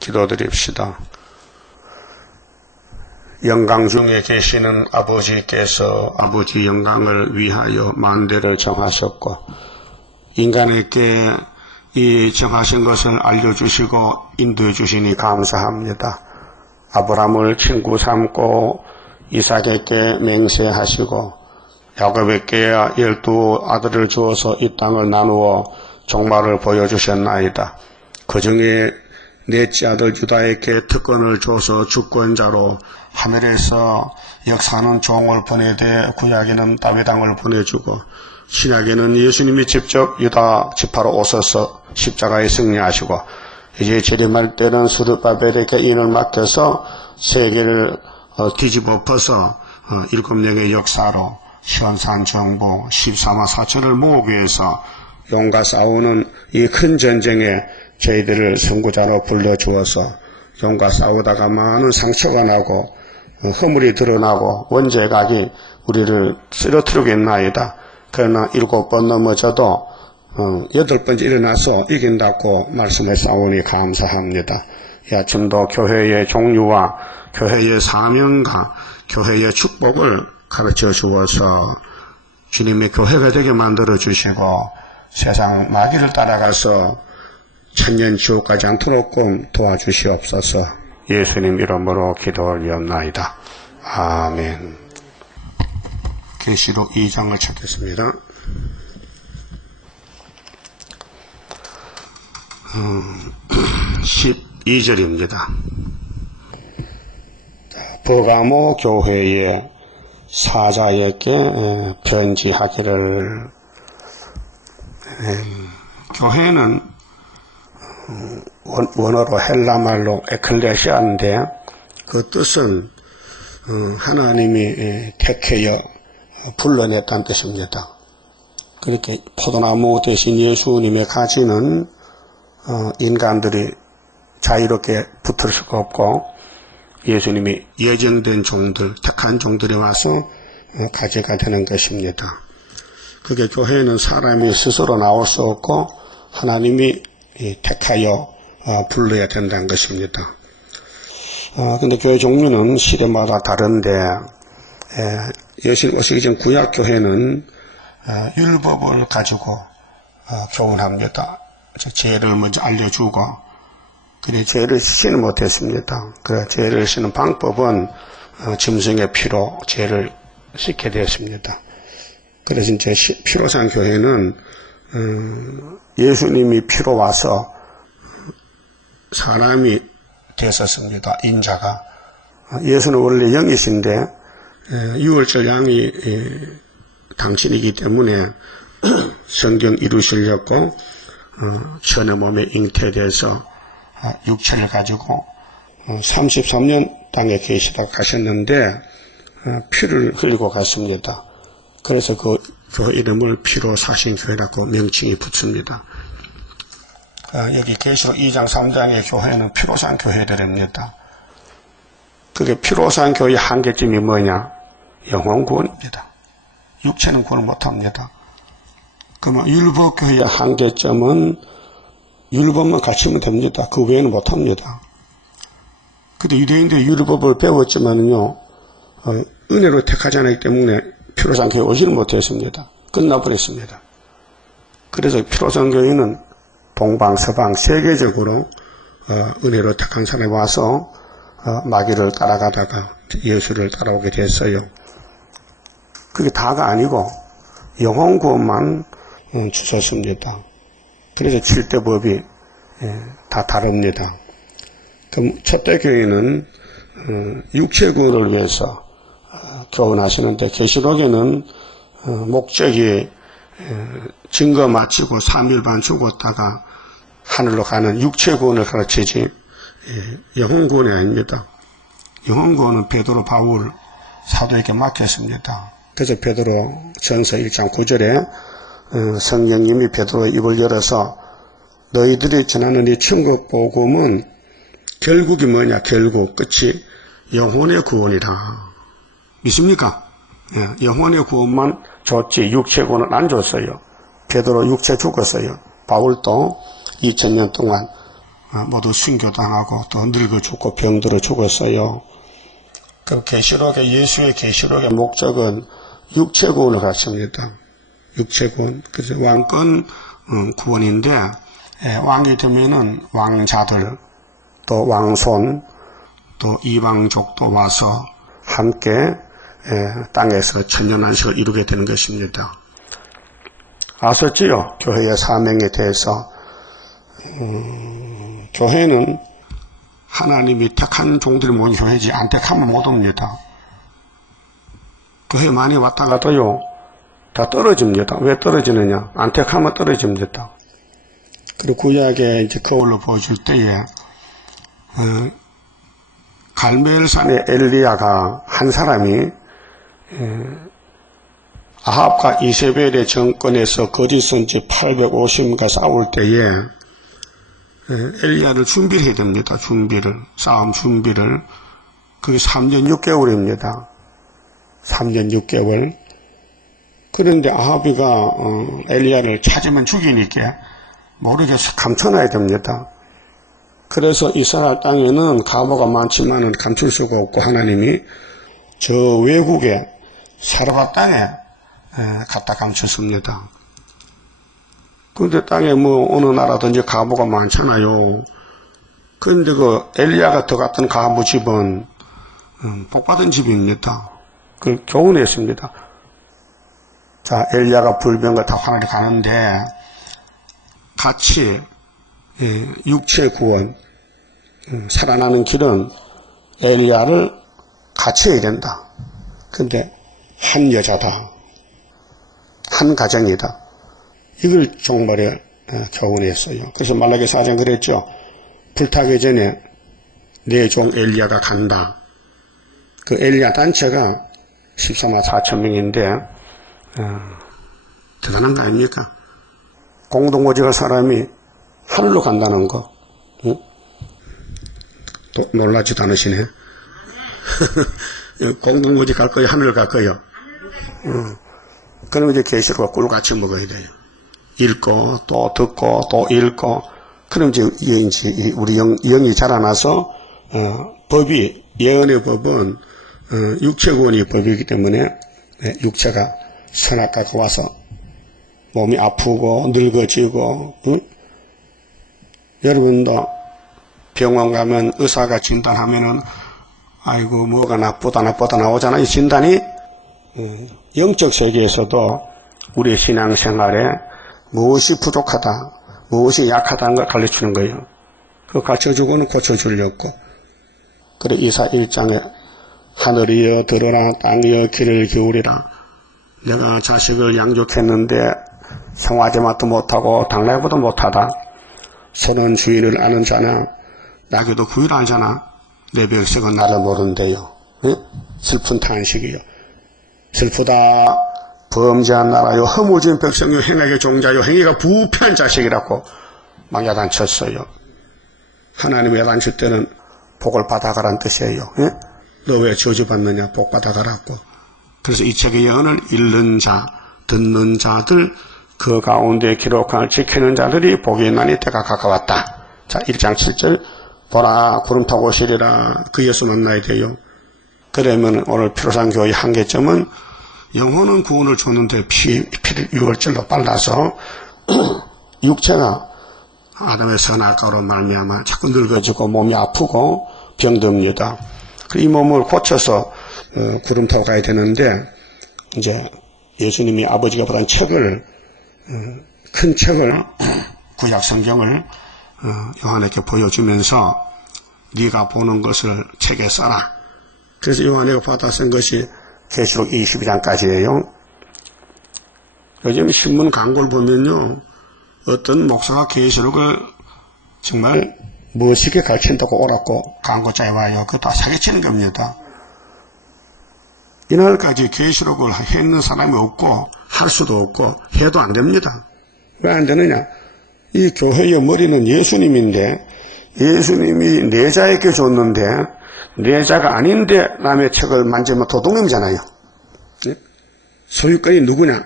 기도드립시다. 영광 중에 계시는 아버지께서 아버지 영광을 위하여 만대를 정하셨고 인간에게 이 정하신 것을 알려주시고 인도해 주시니 감사합니다. 아브라함을 친구 삼고 이삭에게 맹세하시고 야곱에게 12 아들을 주어서 이 땅을 나누어 종말을 보여주셨나이다. 그 중에 넷째 아들 유다에게 특권을 줘서 주권자로 하멜에서 역사하는 종을 보내되 구약에는 다윗 왕을 보내주고 신약에는 예수님이 직접 유다 지파로 오셔서 십자가에 승리하시고 이제 재림할 때는 스룹바벨에게 인을 맡겨서 세계를 뒤집어 엎어서 7명의 역사로 시온산 정보 14만 4천을 모으기 위해서 용과 싸우는 이 큰 전쟁에 저희들을 선구자로 불러주어서 용과 싸우다가 많은 상처가 나고 허물이 드러나고 원죄각이 우리를 쓰러뜨리겠나이다. 그러나 7번 넘어져도 8번째 일어나서 이긴다고 말씀해 싸우니 감사합니다. 이 아침도 교회의 종류와 교회의 사명과 교회의 축복을 가르쳐 주어서 주님의 교회가 되게 만들어 주시고 세상 마귀를 따라가서 천년 지옥 가지 않도록 꼭 도와주시옵소서. 예수님 이름으로 기도 올리옵나이다. 아멘. 계시록 2장을 찾겠습니다. 12절입니다. 버가모 교회의 사자에게 편지하기를. 교회는 원어로 헬라말로 에클레시아인데 그 뜻은 하나님이 택하여 불러냈다는 뜻입니다. 그렇게 포도나무 대신 예수님의 가지는 인간들이 자유롭게 붙을 수가 없고 예수님이 예정된 종들, 택한 종들이 와서 가지가 되는 것입니다. 그게 교회는 사람이 스스로 나올 수 없고 하나님이 택하여 불러야 된다는 것입니다. 근데 교회 종류는 시대마다 다른데 예수님 오시기 전 구약 교회는 율법을 가지고 교훈합니다. 죄를 먼저 알려주고 그래 죄를 씻지는 못했습니다. 그 죄를 씻는 방법은 짐승의 피로 죄를 씻게 되었습니다. 그래서 이제 피로산 교회는 예수님이 피로 와서 사람이 됐었습니다. 인자가. 예수는 원래 영이신데 유월절 양이 당신이기 때문에 성경 이루시려고 천의 몸에 잉태돼서 육체를 가지고 33년 땅에 계시다가 가셨는데 피를 흘리고 갔습니다. 그래서 그 교회 이름을 피로 사신 교회라고 명칭이 붙습니다. 여기 계시록 2장 3장의 교회는 피로산 교회들입니다. 그게 피로산 교회의 한계점이 뭐냐? 영혼 구원입니다. 육체는 구원을 못합니다. 그러면 율법 교회의 한계점은 율법만 갖추면 됩니다. 그 외에는 못합니다. 근데 유대인들이 율법을 배웠지만은요, 은혜로 택하지 않았기 때문에 피로산 교회 오지를 못했습니다. 끝나버렸습니다. 그래서 피로산 교회는 동방, 서방, 세계적으로 은혜로 택한 사람이 와서 마귀를 따라가다가 예수를 따라오게 됐어요. 그게 다가 아니고 영혼 구원만 주셨습니다. 그래서 7대 법이 다 다릅니다. 그럼 첫대 교회는 육체 구원을 위해서 교훈하시는데 계시록에는 목적이 증거 마치고 3일 반 죽었다가 하늘로 가는 육체 구원을 가르치지 영혼 구원이 아닙니다. 영혼 구원은 베드로, 바울 사도에게 맡겼습니다. 그래서 베드로 전서 1장 9절에 성령님이 베드로의 입을 열어서 너희들이 전하는 이 천국 복음은 결국이 뭐냐? 결국 끝이 영혼의 구원이라. 믿습니까? 영혼의 구원만 줬지 육체 구원은 안 줬어요. 베드로 육체 죽었어요. 바울도 2000년 동안 모두 순교당하고 또 늙어 죽고 병들어 죽었어요. 그 계시록의 예수의 계시록의 목적은 육체구원을 가르칩니다. 육체구원. 그래서 왕권 구원인데 왕이 되면은 왕자들 또 왕손 또 이방족도 와서 함께 땅에서 천년안식을 이루게 되는 것입니다. 아셨지요? 교회의 사명에 대해서. 교회는 하나님이 택한 종들이 모인 교회지 안 택하면 못 옵니다. 교회 많이 왔다 가도요 다 떨어집니다. 왜 떨어지느냐? 안 택하면 떨어집니다. 그리고 구약에 이제 거울로 보여줄 때에 갈멜산의 엘리야가 한 사람이 아합과 이세벨의 정권에서 거짓 선지 850가 싸울 때에 엘리야를 준비를 해야 됩니다. 싸움 준비를. 그게 3년 6개월입니다. 3년 6개월. 그런데 아합이가 엘리야를 찾으면 죽이니까 모르게 감춰놔야 됩니다. 그래서 이스라엘 땅에는 가보가 많지만은 감출 수가 없고 하나님이 저 외국에 사르밧 땅에 갖다 감췄습니다. 그런데 땅에 뭐 어느 나라든지 가보가 많잖아요. 그런데 그 엘리야가 들어갔던 가부 집은 복받은 집입니다. 그걸 교훈했습니다. 자, 엘리야가 불병과 다 하늘에 가는데 같이 육체 구원 살아나는 길은 엘리야를 같이 해야 된다. 근데 한 여자다. 한 가정이다. 이걸 종말에 교훈했어요. 그래서 말라기 4장 그랬죠. 불타기 전에 내 종 엘리야가 간다. 그 엘리야 단체가 14만 4천 명인데 대단한 거 아닙니까? 공동오직할 사람이 하늘로 간다는 거. 응? 또 놀라지도 않으시네. 공동오직 갈 거요? 하늘 갈 거요? 그럼 이제 계시록과 꿀같이 먹어야 돼요. 읽고 또 듣고 또 읽고. 그럼 이제 우리 영이 자라나서 법이 예언의 법은 육체구원이 법이기 때문에 육체가 선악과가 와서 몸이 아프고 늙어지고. 응? 여러분도 병원 가면 의사가 진단하면은 아이고 뭐가 나쁘다 나오잖아요. 진단이. 영적 세계에서도 우리의 신앙생활에 무엇이 부족하다, 무엇이 약하다는 걸 가르치는 거예요. 그거 가르쳐주고는 고쳐주려고. 그래 이사 1장에 하늘이여 들어라, 땅이여 귀를 기울이라. 내가 자식을 양육했는데 성화제맛도 못하고 당나귀보다 못하다. 선은 주인을 아는 자나 나귀도 구이를 알잖아. 내 백성은 나를 모른대요. 네? 슬픈 탄식이요. 슬프다. 범죄한 나라요, 허무진 백성요, 행악의 종자요, 행위가 부패한 자식이라고 막 야단쳤어요. 하나님이 야단칠 때는 복을 받아가란 뜻이에요. 예? 너 왜 저주받느냐? 복 받아가라고. 그래서 이 책의 예언을 읽는 자, 듣는 자들, 그 가운데 기록을 지키는 자들이 복이 있나니 때가 가까웠다. 자, 1장 7절 보라 구름 타고 오시리라. 그 예수 만나야 돼요. 그러면 오늘 피로산 교회의 한계점은 영혼은 구원을 줬는데 피를 유월절로 빨라서 육체가 아담의 선악과로 말미암아 자꾸 늙어지고 몸이 아프고 병듭니다. 이 몸을 고쳐서 구름 타고 가야 되는데 이제 예수님이 아버지가 받은 책을 큰 책을 구약 성경을 요한에게 보여주면서 네가 보는 것을 책에 써라. 그래서 요한에게 받아 쓴 것이 계시록 22장까지예요. 요즘 신문 광고를 보면요, 어떤 목사가 계시록을 정말 멋있게 가르친다고 오라고 광고자에 와요. 그거 다 사기치는 겁니다. 이날까지 계시록을 했는 사람이 없고 할 수도 없고 해도 안 됩니다. 왜 안 되느냐? 이 교회의 머리는 예수님인데 예수님이 내자에게 줬는데 내자가 아닌데 남의 책을 만지면 도둑놈이잖아요. 소유권이 누구냐?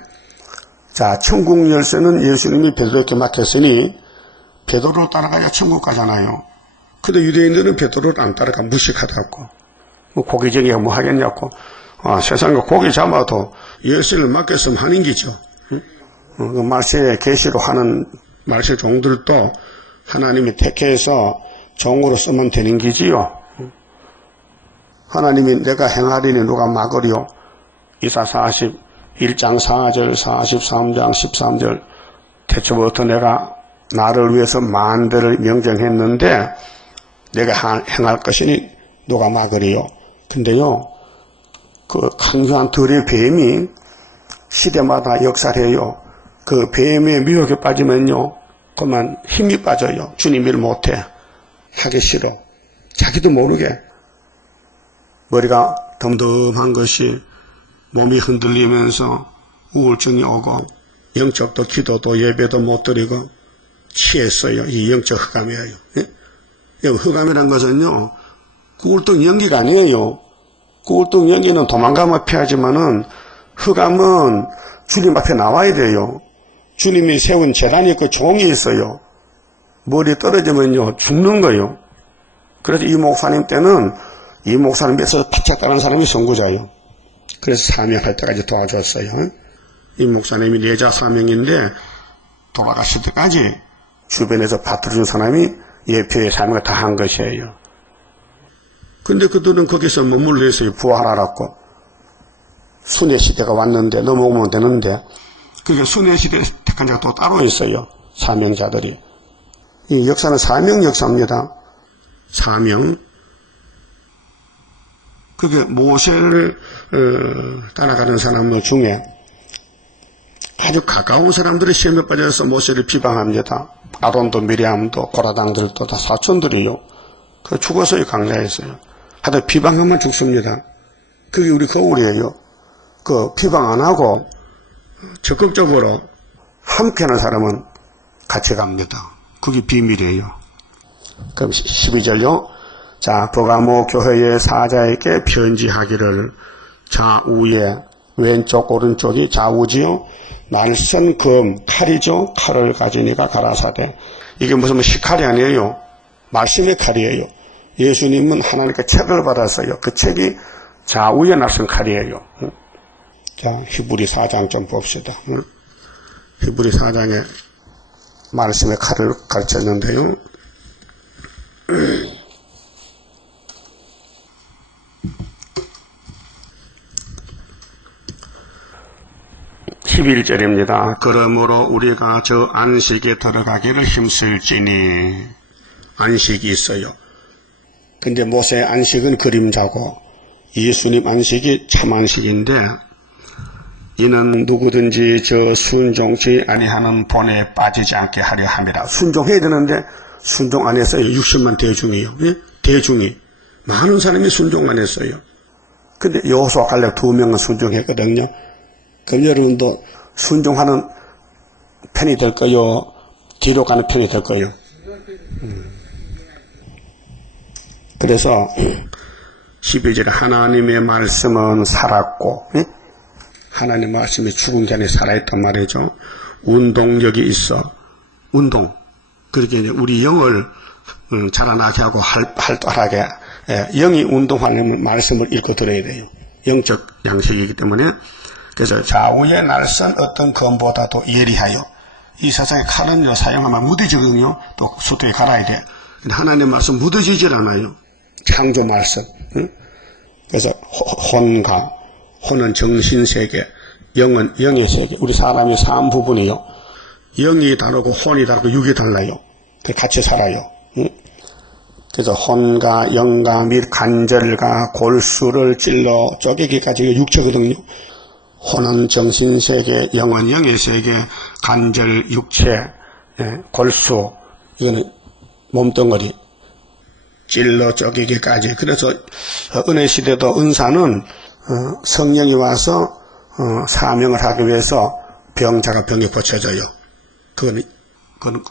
자, 천국 열쇠는 예수님이 베드로에게 맡겼으니 베드로를 따라가야 천국 가잖아요. 근데 유대인들은 베드로를 안 따라가 무식하다고. 뭐 고기쟁이가 뭐 하겠냐고. 세상에 고기 잡아도 예수를 맡겼으면 하는 기죠. 그 말세에 계시로 하는 말세 종들도 하나님이 택해서 종으로 쓰면 되는 기지요. 하나님이 내가 행하리니 누가 막으리요. 이사 41장 4절 43장 13절 태초부터 내가 나를 위해서 만대를 명정했는데 내가 행할 것이니 누가 막으리요. 근데요, 그 강조한 들의 뱀이 시대마다 역사해요. 그 뱀의 미혹에 빠지면요, 그만 힘이 빠져요. 주님 일 못해. 하기 싫어. 자기도 모르게 머리가 덤덤한 것이 몸이 흔들리면서 우울증이 오고 영적도 기도도 예배도 못 드리고 취했어요. 이 영적 흑암이에요. 예? 흑암이란 것은요, 꿀등 연기가 아니에요. 꿀등 연기는 도망가면 피하지만은 흑암은 주님 앞에 나와야 돼요. 주님이 세운 제단이 있고 종이 있어요. 머리 떨어지면요, 죽는 거예요. 그래서 이 목사님 때는 이 목사님 밑에서 바짝 따른 사람이 선구자예요. 그래서 사명할 때까지 도와줬어요. 이 목사님이 내자 사명인데 돌아가실 때까지 주변에서 받들어준 사람이 예표의 사명을 다 한 것이에요. 근데 그들은 거기서 머물러 있어요. 부활하라고. 순회 시대가 왔는데 넘어오면 되는데, 그게 순회 시대 택한 자가 또 따로 있어요. 사명자들이. 이 역사는 사명 역사입니다. 사명. 그게 모세를 따라가는 사람들 중에 아주 가까운 사람들이 시험에 빠져서 모세를 비방합니다. 아론도 미리암도 고라당들도 다 사촌들이요. 그 죽어서요, 강자했어요. 하여튼 비방하면 죽습니다. 그게 우리 거울이에요. 그 비방 안 하고 적극적으로 함께하는 사람은 같이 갑니다. 그게 비밀이에요. 그럼 12절요. 자, 버가모 교회의 사자에게 편지하기를 좌우에 왼쪽 오른쪽이 좌우지요. 날선 검 칼이죠. 칼을 가지니까 가라사대. 이게 무슨 식칼이 아니에요. 말씀의 칼이에요. 예수님은 하나님께 책을 받았어요. 그 책이 좌우에 날선 칼이에요. 자, 히브리 4장 좀 봅시다. 히브리 4장에 말씀의 칼을 가르쳤는데요. 11절입니다. 그러므로 우리가 저 안식에 들어가기를 힘쓸지니. 안식이 있어요. 근데 모세의 안식은 그림자고 예수님 안식이 참 안식인데, 이는 누구든지 저 순종치 아니하는 본에 빠지지 않게 하려 함이라. 순종해야 되는데 순종 안 했어요. 60만 대중이요. 예? 대중이. 많은 사람이 순종 안 했어요. 근데 여호수아 갈렙 2명은 순종했거든요. 그럼 여러분도 순종하는 편이 될 거요? 뒤로 가는 편이 될 거요? 그래서 12절에 하나님의 말씀은 살았고, 예? 하나님의 말씀이 죽은 게 아니라 살아있단 말이죠. 운동력이 있어. 운동. 그렇게 이제 우리 영을 자라나게 하고 활발하게, 예, 영이 운동하려면 말씀을 읽고 들어야 돼요. 영적 양식이기 때문에. 그래서 좌우에 날선 어떤 검보다도 예리하여. 이 세상에 칼은요, 사용하면 무뎌지거든요. 또 수도에 갈아야 돼. 근데 하나님의 말씀 무뎌지질 않아요. 창조 말씀. 응? 그래서 혼과, 혼은 정신세계, 영은 영의 세계. 우리 사람이 산 부분이요. 영이 다르고 혼이 다르고 육이 달라요. 같이 살아요. 응? 그래서 혼과 영과 및 관절과 골수를 찔러 쪼개기까지 육체거든요. 혼은 정신세계, 영은 영의 세계, 관절, 육체, 예, 골수, 이거는 몸뚱어리, 찔러 쪼개기까지. 그래서 은혜 시대도 은사는 성령이 와서 사명을 하기 위해서 병자가 병이 고쳐져요. 그건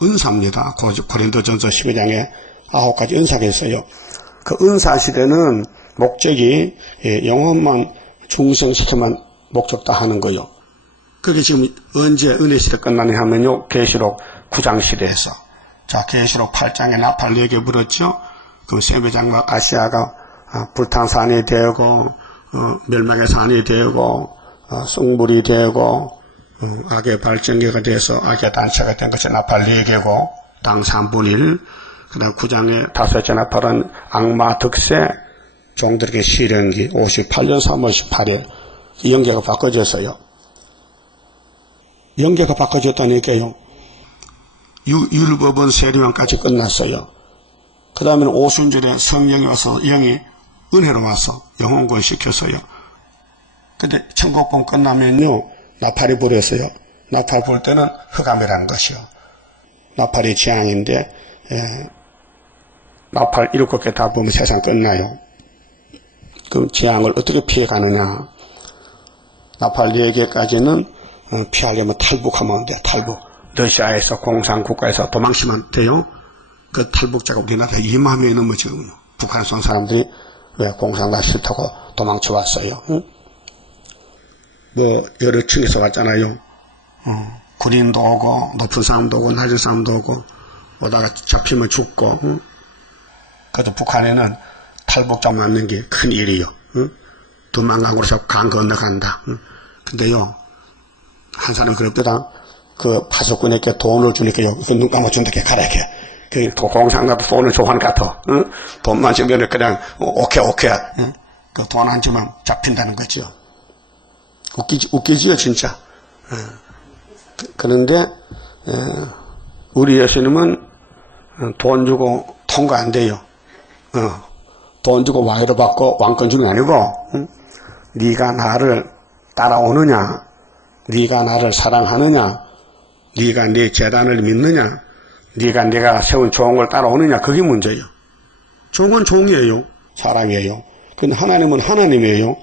은사입니다. 고린도전서 12장에 9가지 은사가 있어요. 그 은사 시대는 목적이 영혼만 중성시켜만 목적 다 하는 거요. 그게 지금 언제 은혜 시대 끝나냐 하면요, 계시록 9장 시대에서 자, 계시록 8장에 나팔 4개 불었죠. 그 세배장막 아시아가 불탕산이 되고 멸망의 산이 되고 숭불이 되고 악의 발전기가 돼서 악의 단체가 된 것이 나팔 4개고 땅 3분의 1. 그 다음 9장에 5째 나팔은 악마 득세 종들에게 실현기 58년 3월 18일 연계가 바꿔졌어요. 연계가 바꿔졌다니까요. 율법은 세리만까지 끝났어요. 그 다음에는 오순절에 성령이 와서 영이 은혜로 와서 영혼권 시켰어요. 근데 천국권 끝나면요 나팔이 불었어요. 나팔 불 때는 흑암이라는 것이요. 나팔이 재앙인데 나팔 7개 다 보면 세상 끝나요. 그럼 재앙을 어떻게 피해가느냐. 나팔 4개까지는 피하려면 탈북하면 돼요. 탈북. 러시아에서 공산국가에서 도망치면 돼요. 그 탈북자가 우리나라에 2만 명이 넘어 지금요. 북한에서 온 사람들이 왜 공산당 싫다고 도망쳐 왔어요. 응? 뭐 여러 층에서 왔잖아요. 군인도 오고 높은 사람도 오고 낮은 사람도 오고 오다가 잡히면 죽고. 응? 그래도 북한에는 탈북자 맞는 게 큰 일이요. 응? 두만강으로 강 건너간다. 응? 근데요 한 사람이 그럽니다. 그 파수꾼에게 돈을 주니까요. 눈 감아준다. 가라. 그 공산당도 돈을 좋아하는 것 같아. 응? 돈만 주면 그냥 오케이. 응? 그 돈 안 주면 잡힌다는 거죠. 웃기지요 진짜. 그런데 우리 예수님은 돈 주고 통과 안 돼요. 돈 주고 와이로 받고 왕권 주는 게 아니고 응? 네가 나를 따라오느냐, 네가 나를 사랑하느냐, 네가 내 재단을 믿느냐, 네가 내가 세운 종을 따라오느냐, 그게 문제예요. 종은 종이에요. 사람이에요. 근데 하나님은 하나님이에요.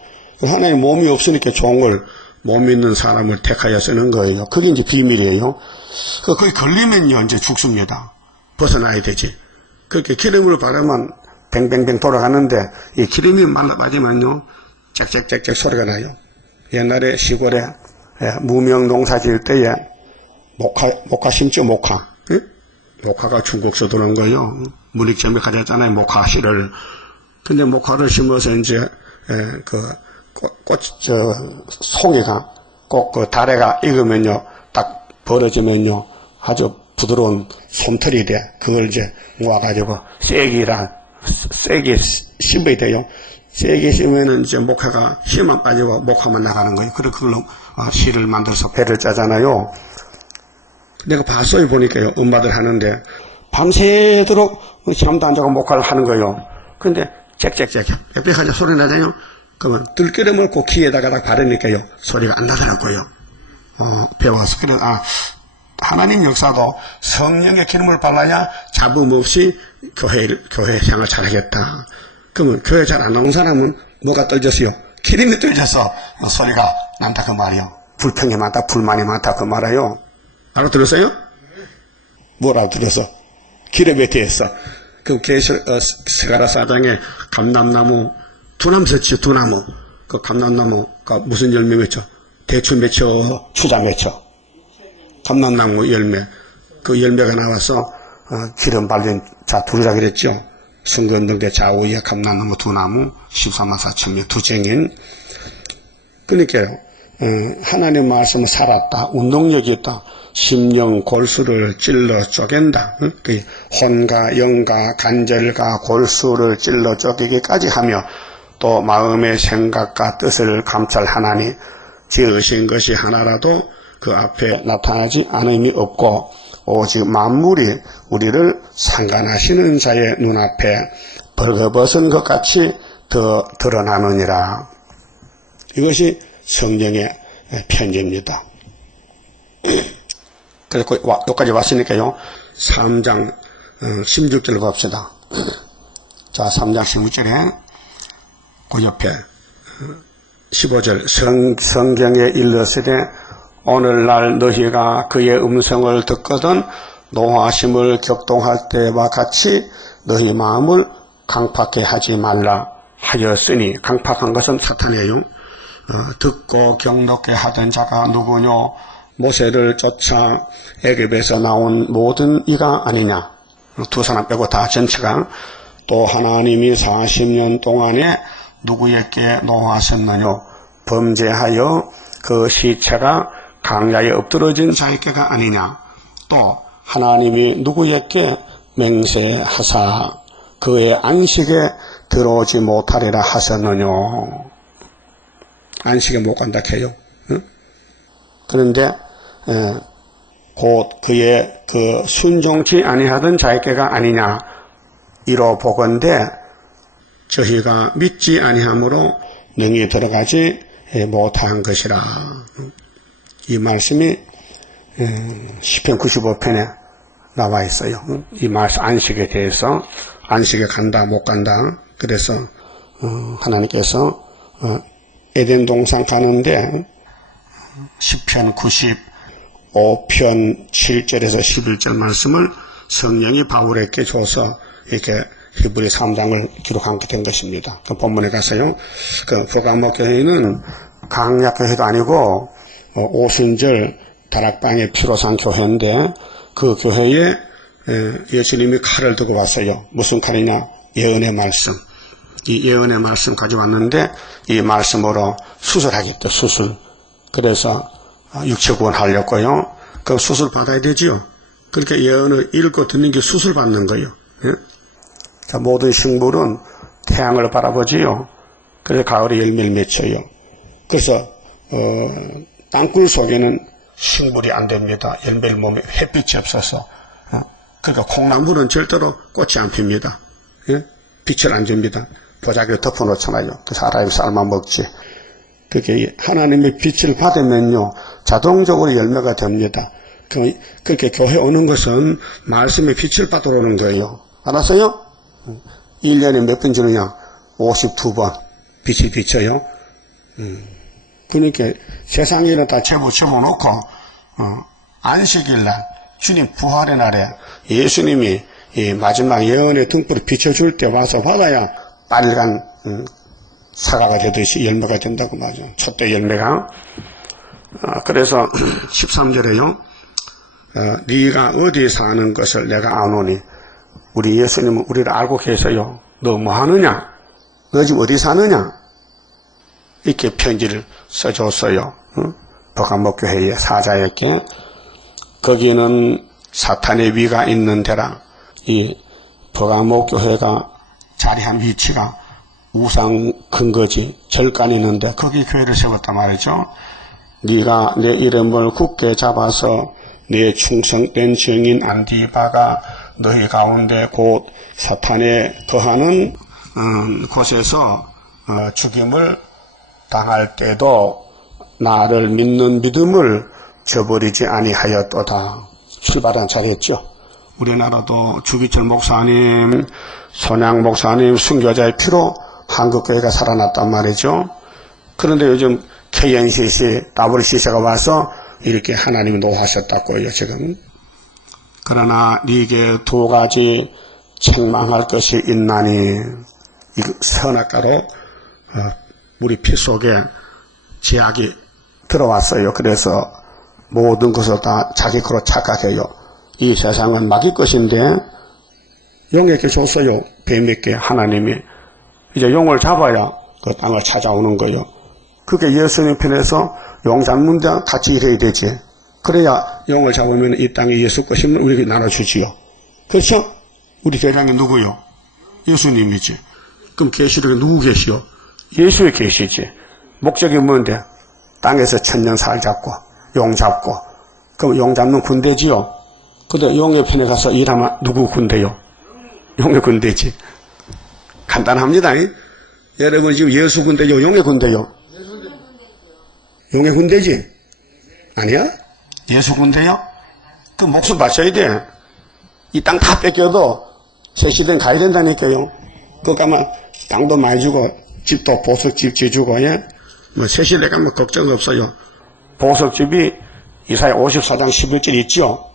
하나님 몸이 없으니까 종을 못 믿는 사람을 택하여 쓰는 거예요. 그게 이제 비밀이에요. 거기 걸리면요 이제 죽습니다. 벗어나야 되지. 그렇게 기름을 바르면 뱅뱅뱅 돌아가는데 이 기름이 말라빠지면요 짹짹짹짹 소리가 나요. 옛날에 시골에 무명 농사 지을 때에 목화 심죠. 목화. 예? 목화가 중국서 들어온 거예요. 문익점에 가졌잖아요. 목화 씨를. 근데 목화를 심어서 이제 송이가 꼭 그 다래가 익으면요 딱 벌어지면요 아주 부드러운 솜털이 돼. 그걸 이제 모아가지고 세게 씹어야 돼요. 세게 씹으면은 이제 목화가 씨만 빠지고 목화만 나가는 거예요. 그래 그걸로 씨를 만들어서 배를 짜잖아요. 내가 봤어요. 보니까요. 엄마들 하는데 밤새도록 잠도 안 자고 목화를 하는 거예요. 근데 짹짹짹 빽빽하게 소리 나잖아요. 그러면 들기름을 그 귀에다가 딱 바르니까요 소리가 안 나더라고요. 배워서. 그래 하나님 역사도 성령의 기름을 발라야 잡음 없이 교회 생활 잘하겠다. 그러면 교회 잘 안 나온 사람은 뭐가 떨어졌어요? 기름이 떨어져서 소리가 난다 그 말이요. 불평이 많다, 불만이 많다 그 말이에요. 알아들었어요? 뭘 알아들었어? 기름에 대해서. 그 스가랴 4장에 감람나무 두나무 섰지요. 두나무. 그 감람나무가 무슨 열매 맺혀? 대추 맺혀, 추자 맺혀. 감람나무 열매. 그 열매가 나와서 기름 발린 자 둘이라 그랬죠. 순건등대 좌우에 감람나무 두나무 14만 4천명 두쟁인. 그러니까요. 하나님 말씀은 살았다. 운동력이 있다. 심령 골수를 찔러 쪼갠다. 그 혼과 영과 간절과 골수를 찔러 쪼개기까지 하며 또 마음의 생각과 뜻을 감찰하나니 지으신 것이 하나라도 그 앞에 나타나지 않음이 없고 오직 만물이 우리를 상관하시는 자의 눈앞에 벌거벗은 것 같이 더 드러나느니라. 이것이 성령의 편지입니다. 그래서 여기까지 왔으니까요. 3장 16절 봅시다. 자, 3장 16절에 그 옆에 15절 성경에 일렀으되 오늘날 너희가 그의 음성을 듣거든 노하심을 격동할 때와 같이 너희 마음을 강팍해 하지 말라 하였으니, 강팍한 것은 사탄이에요. 듣고 경독게 하던 자가 누구뇨? 모세를 쫓아 애굽에서 나온 모든 이가 아니냐. 두 사람 빼고 다 전체가. 또 하나님이 40년 동안에 누구에게 노하셨느냐. 범죄하여 그 시체가 강야에 엎드러진 자에게가 아니냐. 또 하나님이 누구에게 맹세하사 그의 안식에 들어오지 못하리라 하셨느냐. 안식에 못 간다 해요. 응? 그런데 곧 그의 그 순종치 아니하던 자에게가 아니냐 이로 보건대 저희가 믿지 아니함으로 능히 들어가지 못한 것이라. 이 말씀이 시편 95편에 나와 있어요. 이 말씀 안식에 대해서 안식에 간다 못 간다. 그래서 하나님께서 에덴 동산 가는데 시편 95편 7절에서 11절 말씀을 성령이 바울에게 줘서 이렇게 히브리 3장을 기록한 게 된 것입니다. 그 본문에 가서요. 그 포가모 교회는 강약 교회도 아니고 오순절 다락방의 피로산 교회인데 그 교회에 예수님이 칼을 들고 왔어요. 무슨 칼이냐? 예언의 말씀. 이 예언의 말씀 가져왔는데 이 말씀으로 수술하겠다. 수술. 그래서 육체구원 하려고요. 그 수술 받아야 되지요. 그러니까 예언을 읽고 듣는 게 수술 받는 거예요. 예? 자, 모든 식물은 태양을 바라보지요. 그래서 가을에 열매를 맺혀요. 그래서 땅굴 속에는 식물이 안 됩니다. 열매를 몸에 햇빛이 없어서. 그러니까 콩나물은 절대로 꽃이 안 핍니다. 예? 빛을 안 줍니다. 보자기를 덮어놓잖아요. 그래서 아라비 삶아 먹지. 그게 하나님의 빛을 받으면요 자동적으로 열매가 됩니다. 그렇게 교회 오는 것은 말씀의 빛을 받으러 오는 거예요. 알았어요? 1년에 몇 번 주느냐? 52번 빛이 비쳐요. 그러니까 세상 일은 다 접어놓고 안식일날 주님 부활의 날에 예수님이 이 마지막 예언의 등불을 비춰줄 때 와서 받아야 빨간 사과가 되듯이 열매가 된다고 말이죠. 첫대 열매가. 그래서 13절에요. 네가 어디에 사는 것을 내가 아노니. 우리 예수님은 우리를 알고 계세요. 너 뭐 하느냐? 너 지금 어디 사느냐? 이렇게 편지를 써줬어요. 버가모 교회의 사자에게. 거기는 사탄의 위가 있는 데라. 이 버가모 교회가 자리한 위치가 우상 근거지 절간이 있는데 거기 교회를 세웠단 말이죠. 네가 내 이름을 굳게 잡아서 내 충성된 증인 안디바가 너희 가운데 곧 사탄에 거하는 곳에서 죽임을 당할 때도 나를 믿는 믿음을 저버리지 아니하였도다. 출발은 잘했죠. 우리나라도 주기철 목사님, 손양 목사님, 순교자의 피로 한국교회가 살아났단 말이죠. 그런데 요즘 KNCC, WCC가 와서 이렇게 하나님이 노하셨다고요, 지금. 그러나 네게 두 가지 책망할 것이 있나니, 이 선악가로 우리 피 속에 제약이 들어왔어요. 그래서 모든 것을 다 자기 거로 착각해요. 이 세상은 마귀 것인데 용에게 줬어요. 뱀에게 하나님이. 이제 용을 잡아야 그 땅을 찾아오는 거예요. 그게 예수님 편에서 용 잡는 데 같이 일해야 되지. 그래야 용을 잡으면 이 땅에 예수 것이면 우리에게 나눠주지요. 그렇죠? 우리 대장이 누구요? 예수님이지. 그럼 계시록에 누구 계시요? 예수의 계시지. 목적이 뭔데? 땅에서 천년 살 잡고 용 잡고. 그럼 용 잡는 군대지요. 근데 용의 편에 가서 일하면 누구 군대요? 용의 군대지. 간단합니다. 여러분 지금 예수 군대요? 용의 군대요? 용의 군대지? 아니야? 예수 군대요? 그 목숨 바쳐야 돼. 이 땅 다 뺏겨도 새 시대는 가야 된다니까요. 그거 가면 땅도 많이 주고 집도 보석집 지어주고, 예? 뭐 새 시대 가면 걱정 없어요. 보석집이 이사야 54장 11절 있죠?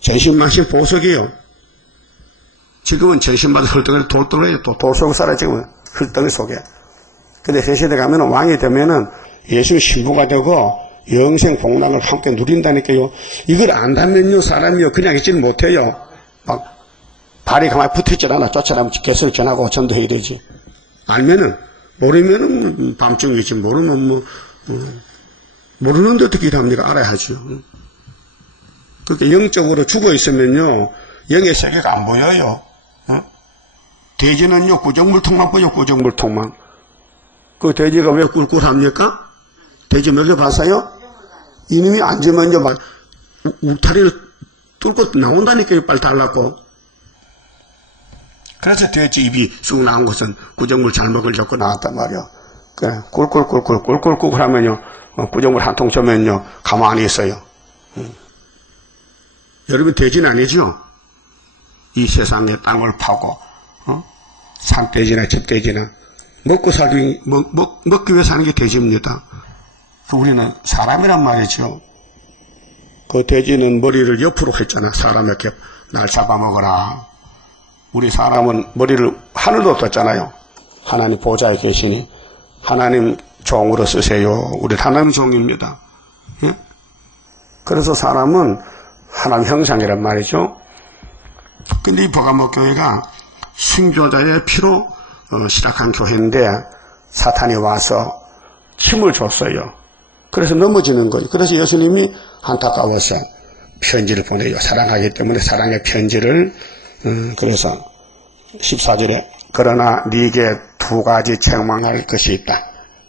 전신만신 보석이요. 지금은 전신마다 헐덩이 돌덩어리, 돌 속에 살아, 지금은. 헐덩이 속에. 근데 새 시대 가면은 왕이 되면은 예수 신부가 되고 영생 복락을 함께 누린다니까요. 이걸 안다면요, 사람이요, 그냥 있지는 못해요. 막, 발이 가만히 붙어있질 않아. 쫓아나면 개설 전하고 전도해야 되지. 알면은, 모르면은 밤중이지. 모르면 모르는데 어떻게 일합니까? 알아야죠. 그렇게 영적으로 죽어 있으면요, 영의 세계가 안 보여요. 돼지는요, 구정물통만 보여, 구정물통만. 그 돼지가 왜 꿀꿀합니까? 돼지 먹여봤어요? 이놈이 앉으면요, 막, 울타리를 뚫고 나온다니까요, 빨리 달라고. 그래서 돼지 입이 쑥 나온 것은 구정물 잘 먹으려고 나왔단 말이야. 그래, 꿀꿀꿀꿀 하면요, 구정물 한 통 줘면요, 가만히 있어요. 여러분, 돼지는 아니죠? 이 세상에 땅을 파고, 산돼지나 집돼지나, 먹기 위해 사는 게 돼지입니다. 우리는 사람이란 말이죠. 그 돼지는 머리를 옆으로 했잖아. 사람 이렇게 날 잡아먹어라. 우리 사람은 머리를 하늘로 떴잖아요. 하나님 보좌에 계시니 하나님 종으로 쓰세요. 우리 하나님 종입니다. 예? 그래서 사람은 하나님 형상이란 말이죠. 근데 이 버가모 교회가 순교자의 피로 시작한 교회인데 사탄이 와서 힘을 줬어요. 그래서 넘어지는 거예요. 그래서 예수님이 안타까워서 편지를 보내요. 사랑하기 때문에 사랑의 편지를. 그래서 14절에 그러나 네게 두 가지 책망할 것이 있다.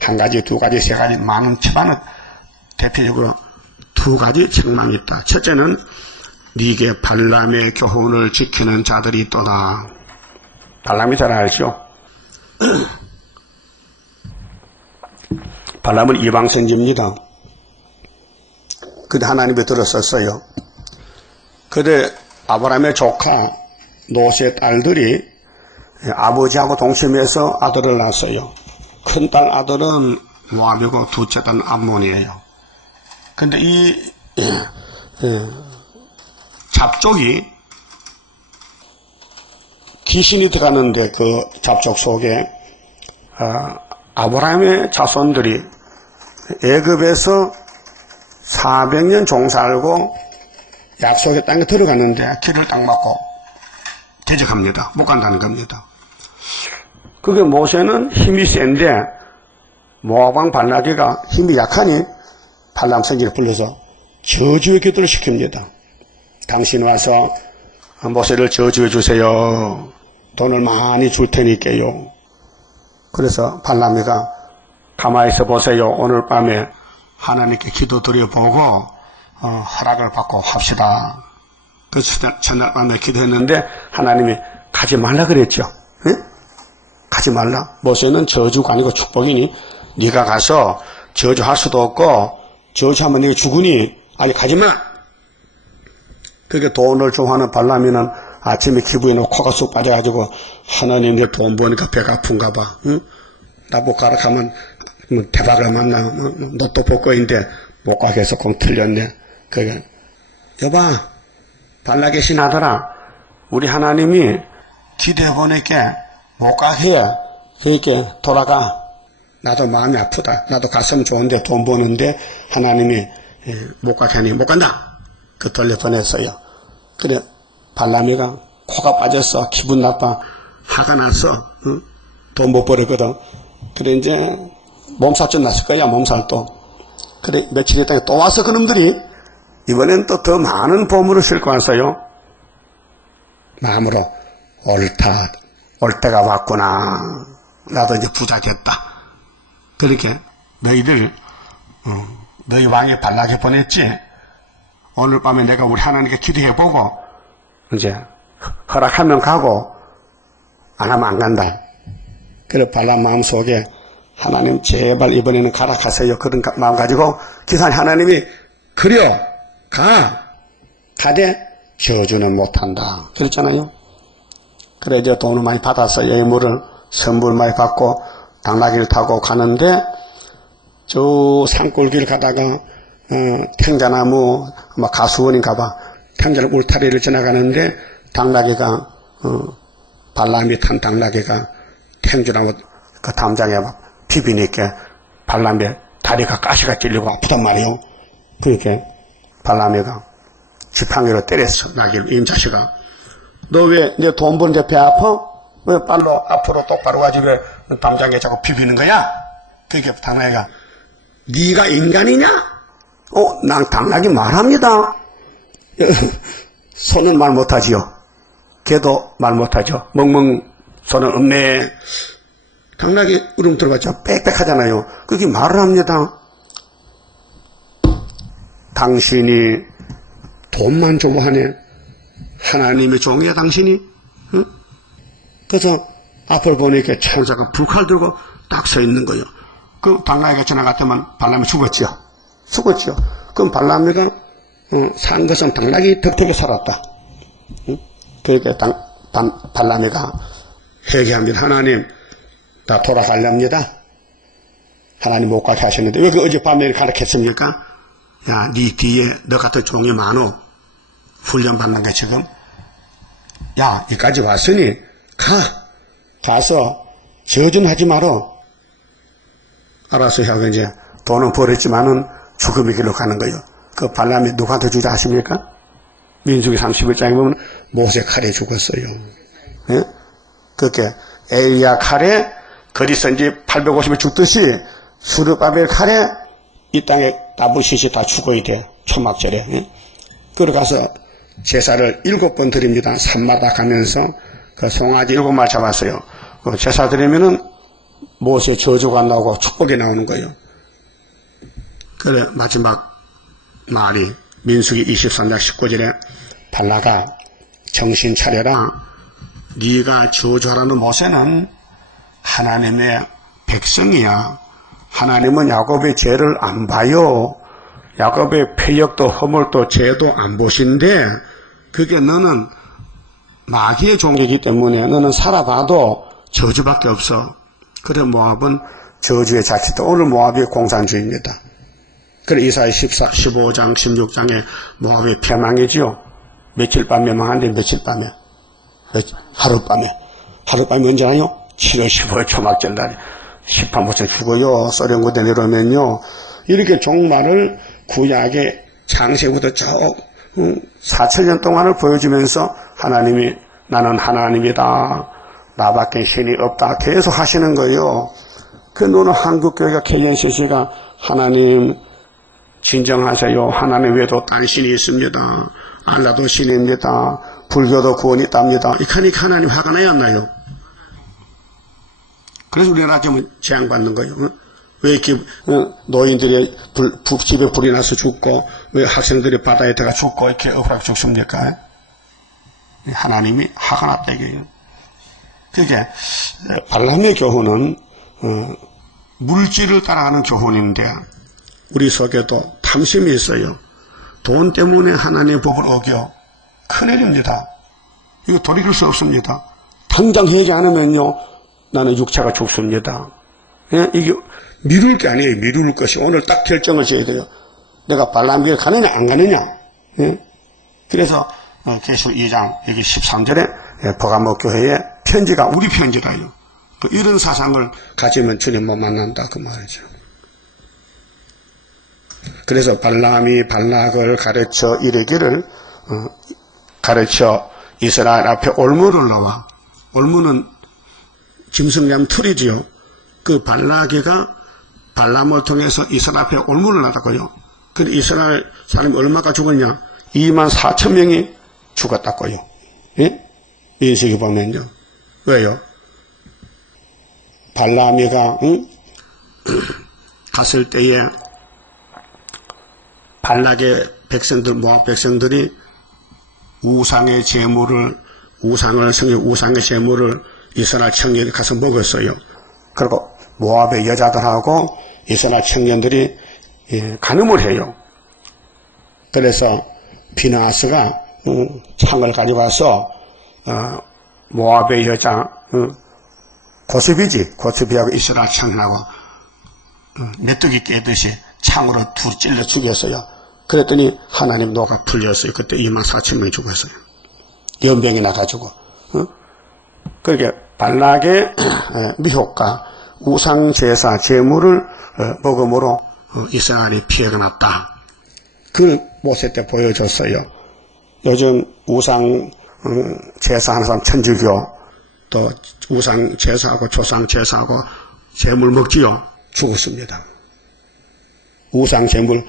한 가지, 두 가지, 세 가지, 많은 대표적으로 두 가지 책망이 있다. 첫째는 네게 발람의 교훈을 지키는 자들이 있도다. 발람이 잘 알죠? 발람은 이방 선지입니다. 그때 하나님이 들었었어요. 그때 아브라함의 조카 노스의 딸들이 아버지하고 동침해서 아들을 낳았어요. 큰딸 아들은 모압이고 둘째 딸은 암몬이에요. 근데 이 잡족이 귀신이 들어가는데 그 잡족 속에 아브라함의 자손들이 애굽에서 400년 종살고 약속의 땅에 들어가는데 길을 딱 막고 대적합니다. 못 간다는 겁니다. 그게 모세는 힘이 센데 모압왕 발락이가 힘이 약하니 발람 선지를 불러서 저주의 기도를 시킵니다. 당신 와서 모세를 저주해 주세요. 돈을 많이 줄 테니까요. 그래서 발람이가 가만히 있어 보세요. 오늘 밤에 하나님께 기도 드려보고 허락을 받고 합시다. 그래서 전날 밤에 기도했는데 하나님이 가지 말라 그랬죠. 네? 가지 말라. 모세는 저주가 아니고 축복이니 네가 가서 저주할 수도 없고 저주하면 네가 죽으니 아니 가지 마. 그게 돈을 좋아하는 발람이는 아침에 기분이 놓고 코가 쑥 빠져가지고 하나님 내 돈 버니까 배가 아픈가 봐. 응? 나보고 가라 가면 대박을 만나. 너또 복거인데 못 가게 해서 공 틀렸네. 그게 여봐 발락의 신하더라. 우리 하나님이 기도해 보니까 못 가게 해. 그러니까 돌아가. 나도 마음이 아프다. 나도 갔으면 좋은데 돈 버는데 하나님이 못 가게 하니 못 간다. 그 돌려보냈어요. 그래 발람이가 코가 빠졌어. 기분 나빠. 화가 났어. 응? 돈 못 벌었거든. 그래 이제 몸살좀 났을 거야. 몸살도. 그래 며칠 있다가 또 와서 그놈들이 이번엔 또 더 많은 보물을 싣고 왔어요. 마음으로 옳다. 올 때가 왔구나. 나도 이제 부자 됐다. 그렇게 너희들 너희 왕이 발락해 보냈지. 오늘 밤에 내가 우리 하나님께 기도해보고 이제 허락하면 가고 안 하면 안 간다. 그래 발람 마음속에 하나님 제발 이번에는 가라 가세요. 그런 마음 가지고 기사님 하나님이 그려 가되 저주는 못한다. 그랬잖아요. 그래 이제 돈을 많이 받았어요. 예물을 선물 많이 받고 당나귀를 타고 가는데 저 산골길 가다가 탱자나무 아마 가수원인가 봐. 탱자나무 울타리를 지나가는데 당나귀가 발람이 탄 당나귀가 탱자나무 그 담장에 막 비비니까 발람의 다리가 가시가 찔리고 아프단 말이에요. 그렇게 발람이가 지팡이로 때렸어. 나귀를. 이 자식아, 너 왜 내 돈 버는데 배 아파? 왜 발로 앞으로 똑바로 가지 왜 담장에 자꾸 비비는 거야? 그렇게 당나귀가, 네가 인간이냐? 난 당나귀 말합니다. 손은 말 못하지요. 걔도 말 못하죠. 멍멍 손은 없네. 당나귀 울음 들어봤죠. 빽빽하잖아요. 그게 말을 합니다. 당신이 돈만 좋아하네. 하나님의 종이야 당신이. 응? 그래서 앞을 보니까 천사가 불칼 들고 딱 서 있는 거예요. 그 당나귀가 지나갔더만 발람이 죽었지요. 죽었지요. 그럼 발람이가 산 것은 당나귀 덕택에 살았다. 응? 그러니까 발람이가 회개합니다. 하나님, 다 돌아가렵니다. 하나님 못 가게 하셨는데 왜 그 어젯밤에 가르쳤습니까? 야, 네 뒤에 너 같은 종이 많어. 훈련 받는 게 지금. 야, 여기까지 왔으니 가서 저주하지 말어. 알아서 하고 이제 돈은 벌었지만은 죽음의 길로 가는 거예요. 그 발람이 누구한테 주자 하십니까? 민수기 31장에 보면 모세 칼에 죽었어요. 예? 그렇게 엘리야 칼에 거리선지 850에 죽듯이 수르바벨 칼에 이 땅에 나부시시 다 죽어야 돼. 초막절에. 예? 그러가서 제사를 7번 드립니다. 산마다 가면서 그 송아지 7마리 잡았어요. 그 제사 드리면은 모세 저주가 나오고 축복이 나오는 거예요. 그래 마지막 말이 민수기 23장 19절에 발라가 정신 차려라. 네가 저주하라는 모세는 하나님의 백성이야. 하나님은 야곱의 죄를 안 봐요. 야곱의 패역도 허물도 죄도 안 보신데 그게 너는 마귀의 종이기 때문에 너는 살아봐도 저주밖에 없어. 그래 모압은 저주의 자치다. 오늘 모압이 공산주의입니다. 그래 이사야 15장 16장에 모압이 패망이지요. 며칠 밤 멸망한데 며칠 밤에 하룻밤에 언제 하요? 7월 15일 초막절 날에 시판부터 죽어요. 소련군대 내려오면요. 이렇게 종말을 구약의 장세부터 쭉 4천년 동안을 보여주면서 하나님이 나는 하나님이다. 나밖에 신이 없다. 계속 하시는 거예요. 그 너는 한국교회가 KNCC가 하나님 진정하세요. 하나님 외에도 딴 신이 있습니다. 알라도 신입니다. 불교도 구원이 있답니다. 이카니까 하나님 화가 나요, 안 나요? 그래서 우리나라 지금 재앙받는 거예요. 왜 이렇게 노인들이 집에 불이 나서 죽고 왜 학생들이 바다에 들어가 죽고 이렇게 억울하게 죽습니까? 하나님이 화가 났다 이거예요. 그게 발람의 교훈은 물질을 따라가는 교훈인데 우리 속에도 탐심이 있어요. 돈 때문에 하나님의 법을 어겨 큰일입니다. 이거 돌이킬 수 없습니다. 당장 회개 안 하면요 나는 육체가 죽습니다. 예? 이게 미룰 게 아니에요. 미룰 것이 오늘 딱 결정을 지어야 돼요. 내가 발람교회 가느냐 안 가느냐. 예? 그래서 계시록 2장 여기 13절에 버가모 교회에 편지가 우리 편지라요. 이런 사상을 가지면 주님 못 만난다 그 말이죠. 그래서 발람이 발락을 가르쳐 이르기를 가르쳐 이스라엘 앞에 올무를 놓아. 올무는 짐승ям 틀이지요. 그 발락이가 발람을 통해서 이스라엘 앞에 올무를 놨다고요. 근데 이스라엘 사람이 얼마가 죽었냐? 24,000명이 죽었다고요. 예? 인식이 보면요. 왜요? 발람이가 갔을 때에 발락의 백성들, 모압 백성들이 우상의 제물을 우상의 제물을 이스라엘 청년이 가서 먹었어요. 그리고 모압의 여자들하고 이스라엘 청년들이 간음을 해요. 그래서 비나스가 창을 가져와서 모압의 여자 고스비하고 이스라엘 청년하고 메뚜기 깨듯이 창으로 둘 찔러 죽였어요. 그랬더니 하나님 노가 풀렸어요. 그때 24,000명이 죽었어요. 연병이 나가지고. 그렇게 발락의 미혹과 우상제사 제물을 먹음으로 이스라엘이 피해가 났다. 그 모세 때 보여줬어요. 요즘 우상 제사하는 사람 천주교, 또 우상 제사하고 조상 제사하고 재물 먹지요. 죽었습니다. 우상 재물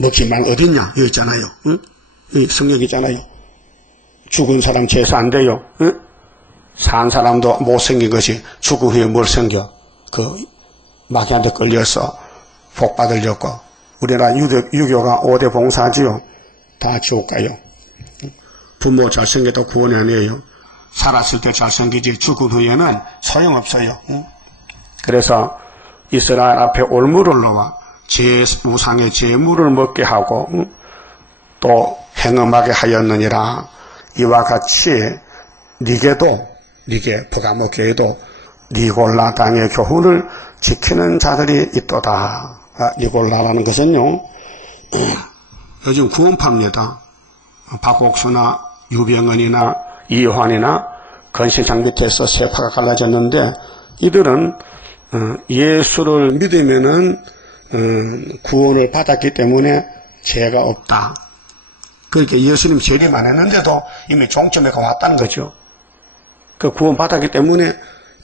먹지 말 어딨냐? 여기 있잖아요. 응? 여기 성경 있잖아요. 죽은 사람 제사 안 돼요. 응? 산 사람도 못생긴 것이 죽은 후에 뭘 생겨? 그 마귀한테 걸려서 복 받으려고. 우리나라 유교가 5대 봉사지요. 다 지옥 가요. 부모 잘생겨도 구원이 아니에요. 살았을 때 잘생기지 죽은 후에는 소용없어요. 응? 그래서 이스라엘 앞에 올무를 놓아 우상의 제물을 먹게 하고 또 행음하게 하였느니라. 이와 같이 니게 버가모 교회도 니골라 당의 교훈을 지키는 자들이 있도다. 니골라라는 것은요, 요즘 구원파입니다. 박옥수나 유병헌이나 이효환이나 건신상 밑에서 세파가 갈라졌는데, 이들은 예수를 믿으면은 구원을 받았기 때문에 죄가 없다. 그러니까 예수님 재림 안 했는데도 이미 종점에 왔다는 거죠. 그 구원 받았기 때문에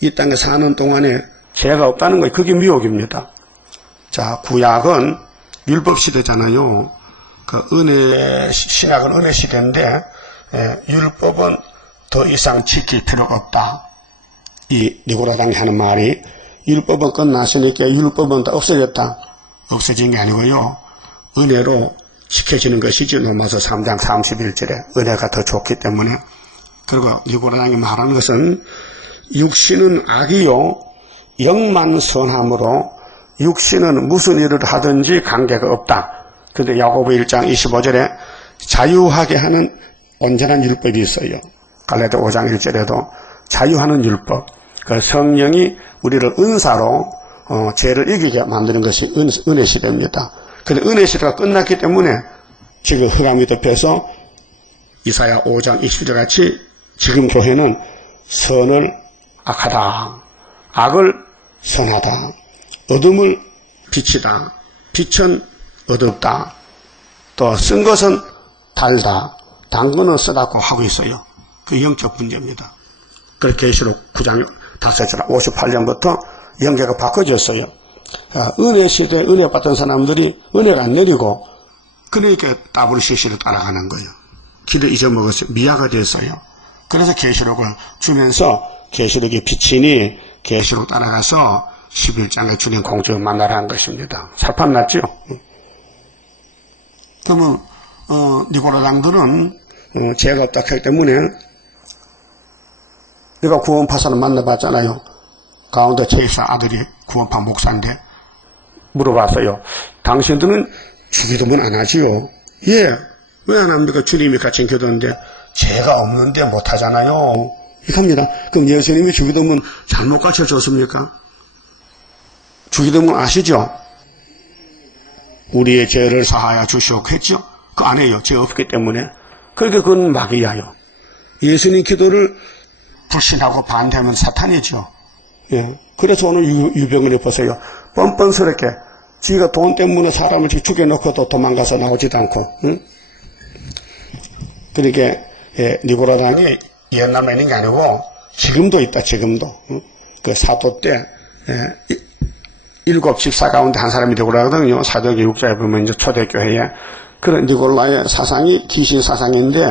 이 땅에 사는 동안에 죄가 없다는 거예요. 그게 미혹입니다. 자, 구약은 율법 시대잖아요. 그 신약은 은혜 시대인데, 율법은 더 이상 지킬 필요가 없다. 이 니고라당이 하는 말이, 율법은 끝났으니까 율법은 다 없어졌다. 없어진 게 아니고요. 은혜로 지켜지는 것이지. 로마서 3장 31절에 은혜가 더 좋기 때문에. 그리고 니고라당이 말하는 것은 육신은 악이요 영만 선함으로 육신은 무슨 일을 하든지 관계가 없다. 그런데 야고보 1장 25절에 자유하게 하는 온전한 율법이 있어요. 갈라디아 5장 1절에도 자유하는 율법. 그 성령이 우리를 은사로 죄를 이기게 만드는 것이 은혜 시대입니다. 그런데 은혜 시대가 끝났기 때문에 지금 흑암이 덮여서 이사야 5장 20절 같이 지금 교회는 선을 악하다, 악을 선하다, 어둠을 빛이다, 빛은 어둡다, 또 쓴 것은 달다, 단 거는 쓰다고 하고 있어요. 그 영적 문제입니다. 그렇게 계시록 9장 5절 58년부터 영계가 바꿔졌어요. 은혜 시대에 은혜 받던 사람들이 은혜가 안 내리고, 그러니까 WCC를 따라가는 거예요. 길을 잊어먹었어요. 미화가 됐어요. 그래서 계시록을 주면서 계시록이 비치니 계시록 따라가서 11장에 주님 공주를 만나라 한 것입니다. 살판 났죠? 그러면 니고라당들은 죄가 없다 하기 때문에, 내가 구원파 사람 만나봤잖아요. 가운데 최이사 아들이 구원파 목사인데 물어봤어요. 당신들은 주기도문 안 하지요? 예. 왜 안 합니까? 주님이 갇힌 교도인데 죄가 없는데 못하잖아요. 이겁니다. 그럼 예수님이 주기도문 잘못 가르쳐줬습니까? 주기도문 아시죠? 우리의 죄를 사하여 주시옵고 했죠? 그거 안 해요. 죄 없기 때문에. 그러니까 그건 마귀야요. 예수님 기도를 불신하고 반대하면 사탄이죠. 예. 그래서 오늘 유병헌이 보세요. 뻔뻔스럽게 지가 돈 때문에 사람을 죽여놓고도 도망가서 나오지도 않고. 응? 그러니까 니고라당이 옛날만 있는 게 아니고 지금도 있다. 지금도. 응? 그 사도 때 7 집사 가운데 한 사람이 니고라거든요. 사도기 6장에 보면 이제 초대교회에 그런 니고라의 사상이 귀신 사상인데,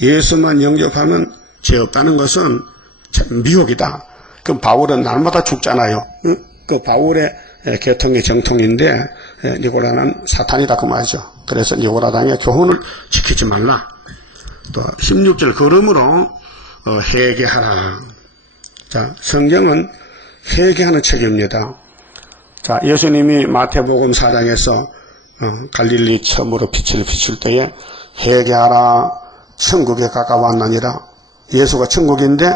예수만 영접하면 죄 없다는 것은 참 미혹이다. 그럼 바울은 날마다 죽잖아요. 응? 그 바울의 계통의 정통인데 니고라는 사탄이다 그 말이죠. 그래서 니고라당의 교훈을 지키지 말라. 또 16절 그러므로 회개하라. 자, 성경은 회개하는 책입니다. 자, 예수님이 마태복음 4장에서 갈릴리 처음으로 빛을 비출 때에 회개하라, 천국에 가까웠느니라. 예수가 천국인데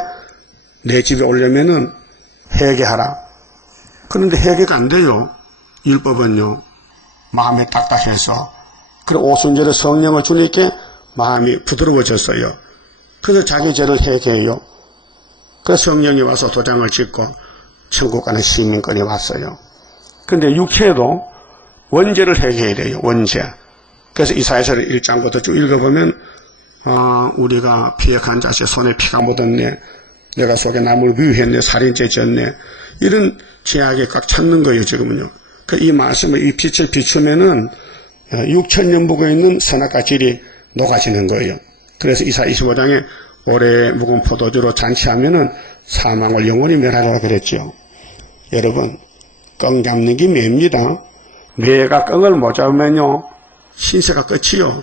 내 집에 오려면은 회개하라. 그런데 회개가 안 돼요. 율법은요. 마음이 딱딱해서. 그리고 오순절에 성령을 주니까 마음이 부드러워졌어요. 그래서 자기 죄를 회개해요. 그래서 성령이 와서 도장을 찍고 천국 가는 시민권이 왔어요. 그런데 육체도 원죄를 회개해야 돼요. 원죄. 그래서 이사야서를 1장부터 쭉 읽어보면 우리가 피역한 자식 손에 피가 묻었네, 내가 속에 남을 위했네, 살인죄 지었네, 이런 죄악에 꽉 찼는 거예요 지금은요. 이 말씀을, 이 빛을 비추면은 6천년 묵어 있는 선악과 질이 녹아지는 거예요. 그래서 이사야 25장에 오래 묵은 포도주로 잔치하면은 사망을 영원히 멸하라고 그랬죠. 여러분, 羹 잡는 게 매입니다. 매가 羹을 못 잡으면요, 신세가 끝이요.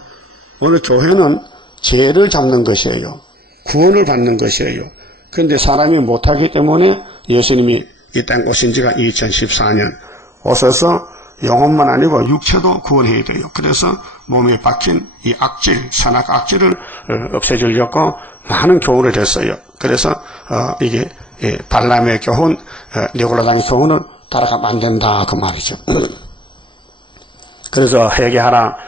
오늘 교회는 죄를 잡는 것이에요. 구원을 받는 것이에요. 그런데 사람이 못하기 때문에 예수님이 이 땅 오신 지가 2014년 오셔서 영혼만 아니고 육체도 구원해야 돼요. 그래서 몸에 박힌 이 악질, 선악 악질을 없애주려고 많은 교훈을 했어요. 그래서 이게 발람의 교훈, 니고라당의 교훈을 따라가면 안 된다 그 말이죠. 그래서 회개하라.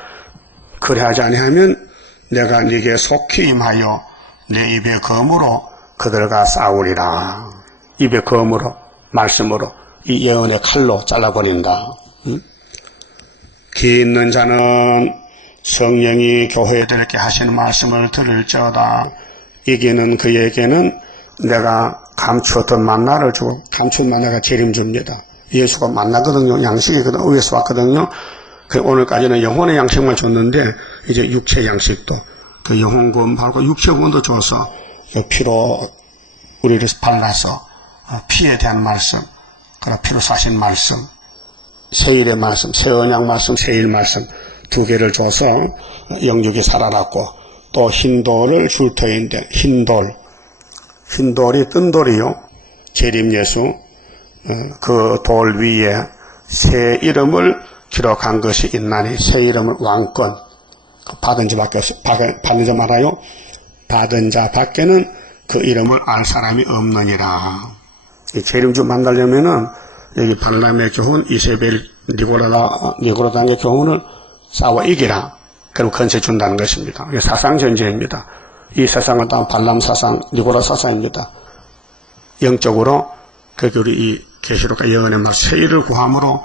그래하지 아니하면 내가 네게 속히 임하여 내 입의 검으로 그들과 싸우리라. 입의 검으로, 말씀으로, 이 예언의 칼로 잘라버린다. 귀 있는 자는 성령이 교회들에게 하시는 말씀을 들을지어다. 이기는 그에게는 내가 감추었던 만나를 주고, 감춘 만나가 재림 줍니다. 예수가 만나거든요. 양식이거든요. 위에서 왔거든요. 오늘까지는 영혼의 양식만 줬는데 이제 육체 양식도, 그 영혼 구원 받고 육체 구원도 줘서 피로 우리를 발라서 피에 대한 말씀, 그리고 피로 사신 말씀, 새일의 말씀, 새 언약 말씀, 새일 말씀 두 개를 줘서 영육이 살아났고, 또 흰돌을 줄 터인데, 흰돌이 뜬 돌이요, 재림 예수, 그 돌 위에 새 이름을 기록한 것이 있나니, 새 이름을 왕권, 받은 자 말아요. 받은 자 밖에는 그 이름을 알 사람이 없느니라. 이 재림주 만나려면은 여기 발람의 교훈, 이세벨, 니고라당의 교훈을 싸워 이기라. 그럼 건세 준다는 것입니다. 이게 사상 전쟁입니다. 이 세상은 다 발람 사상, 니고라 사상입니다. 영적으로 그렇게 우리 이 계시록과 예언의 말 세일을 구함으로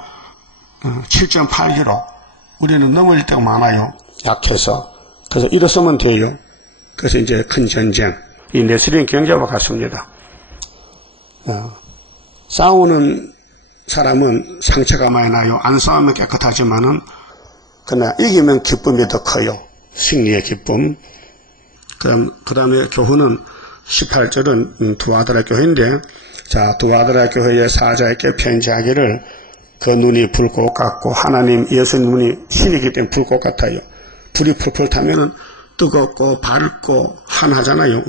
7.8kg 우리는 넘어질 때가 많아요. 약해서. 그래서 일어서면 돼요. 그래서 이제 큰 전쟁, 이 네스린 경제와 같습니다. 싸우는 사람은 상처가 많이 나요. 안 싸우면 깨끗하지만은, 그러나 이기면 기쁨이 더 커요. 승리의 기쁨. 그 다음에 교훈은 18절은 두아드라 교회인데, 자, 두아드라 교회의 사자에게 편지하기를, 그 눈이 불꽃 같고 하나님 예수님 눈이 신이기 때문에 불꽃 같아요. 불이 풀풀 타면은 뜨겁고 밝고 환하잖아요.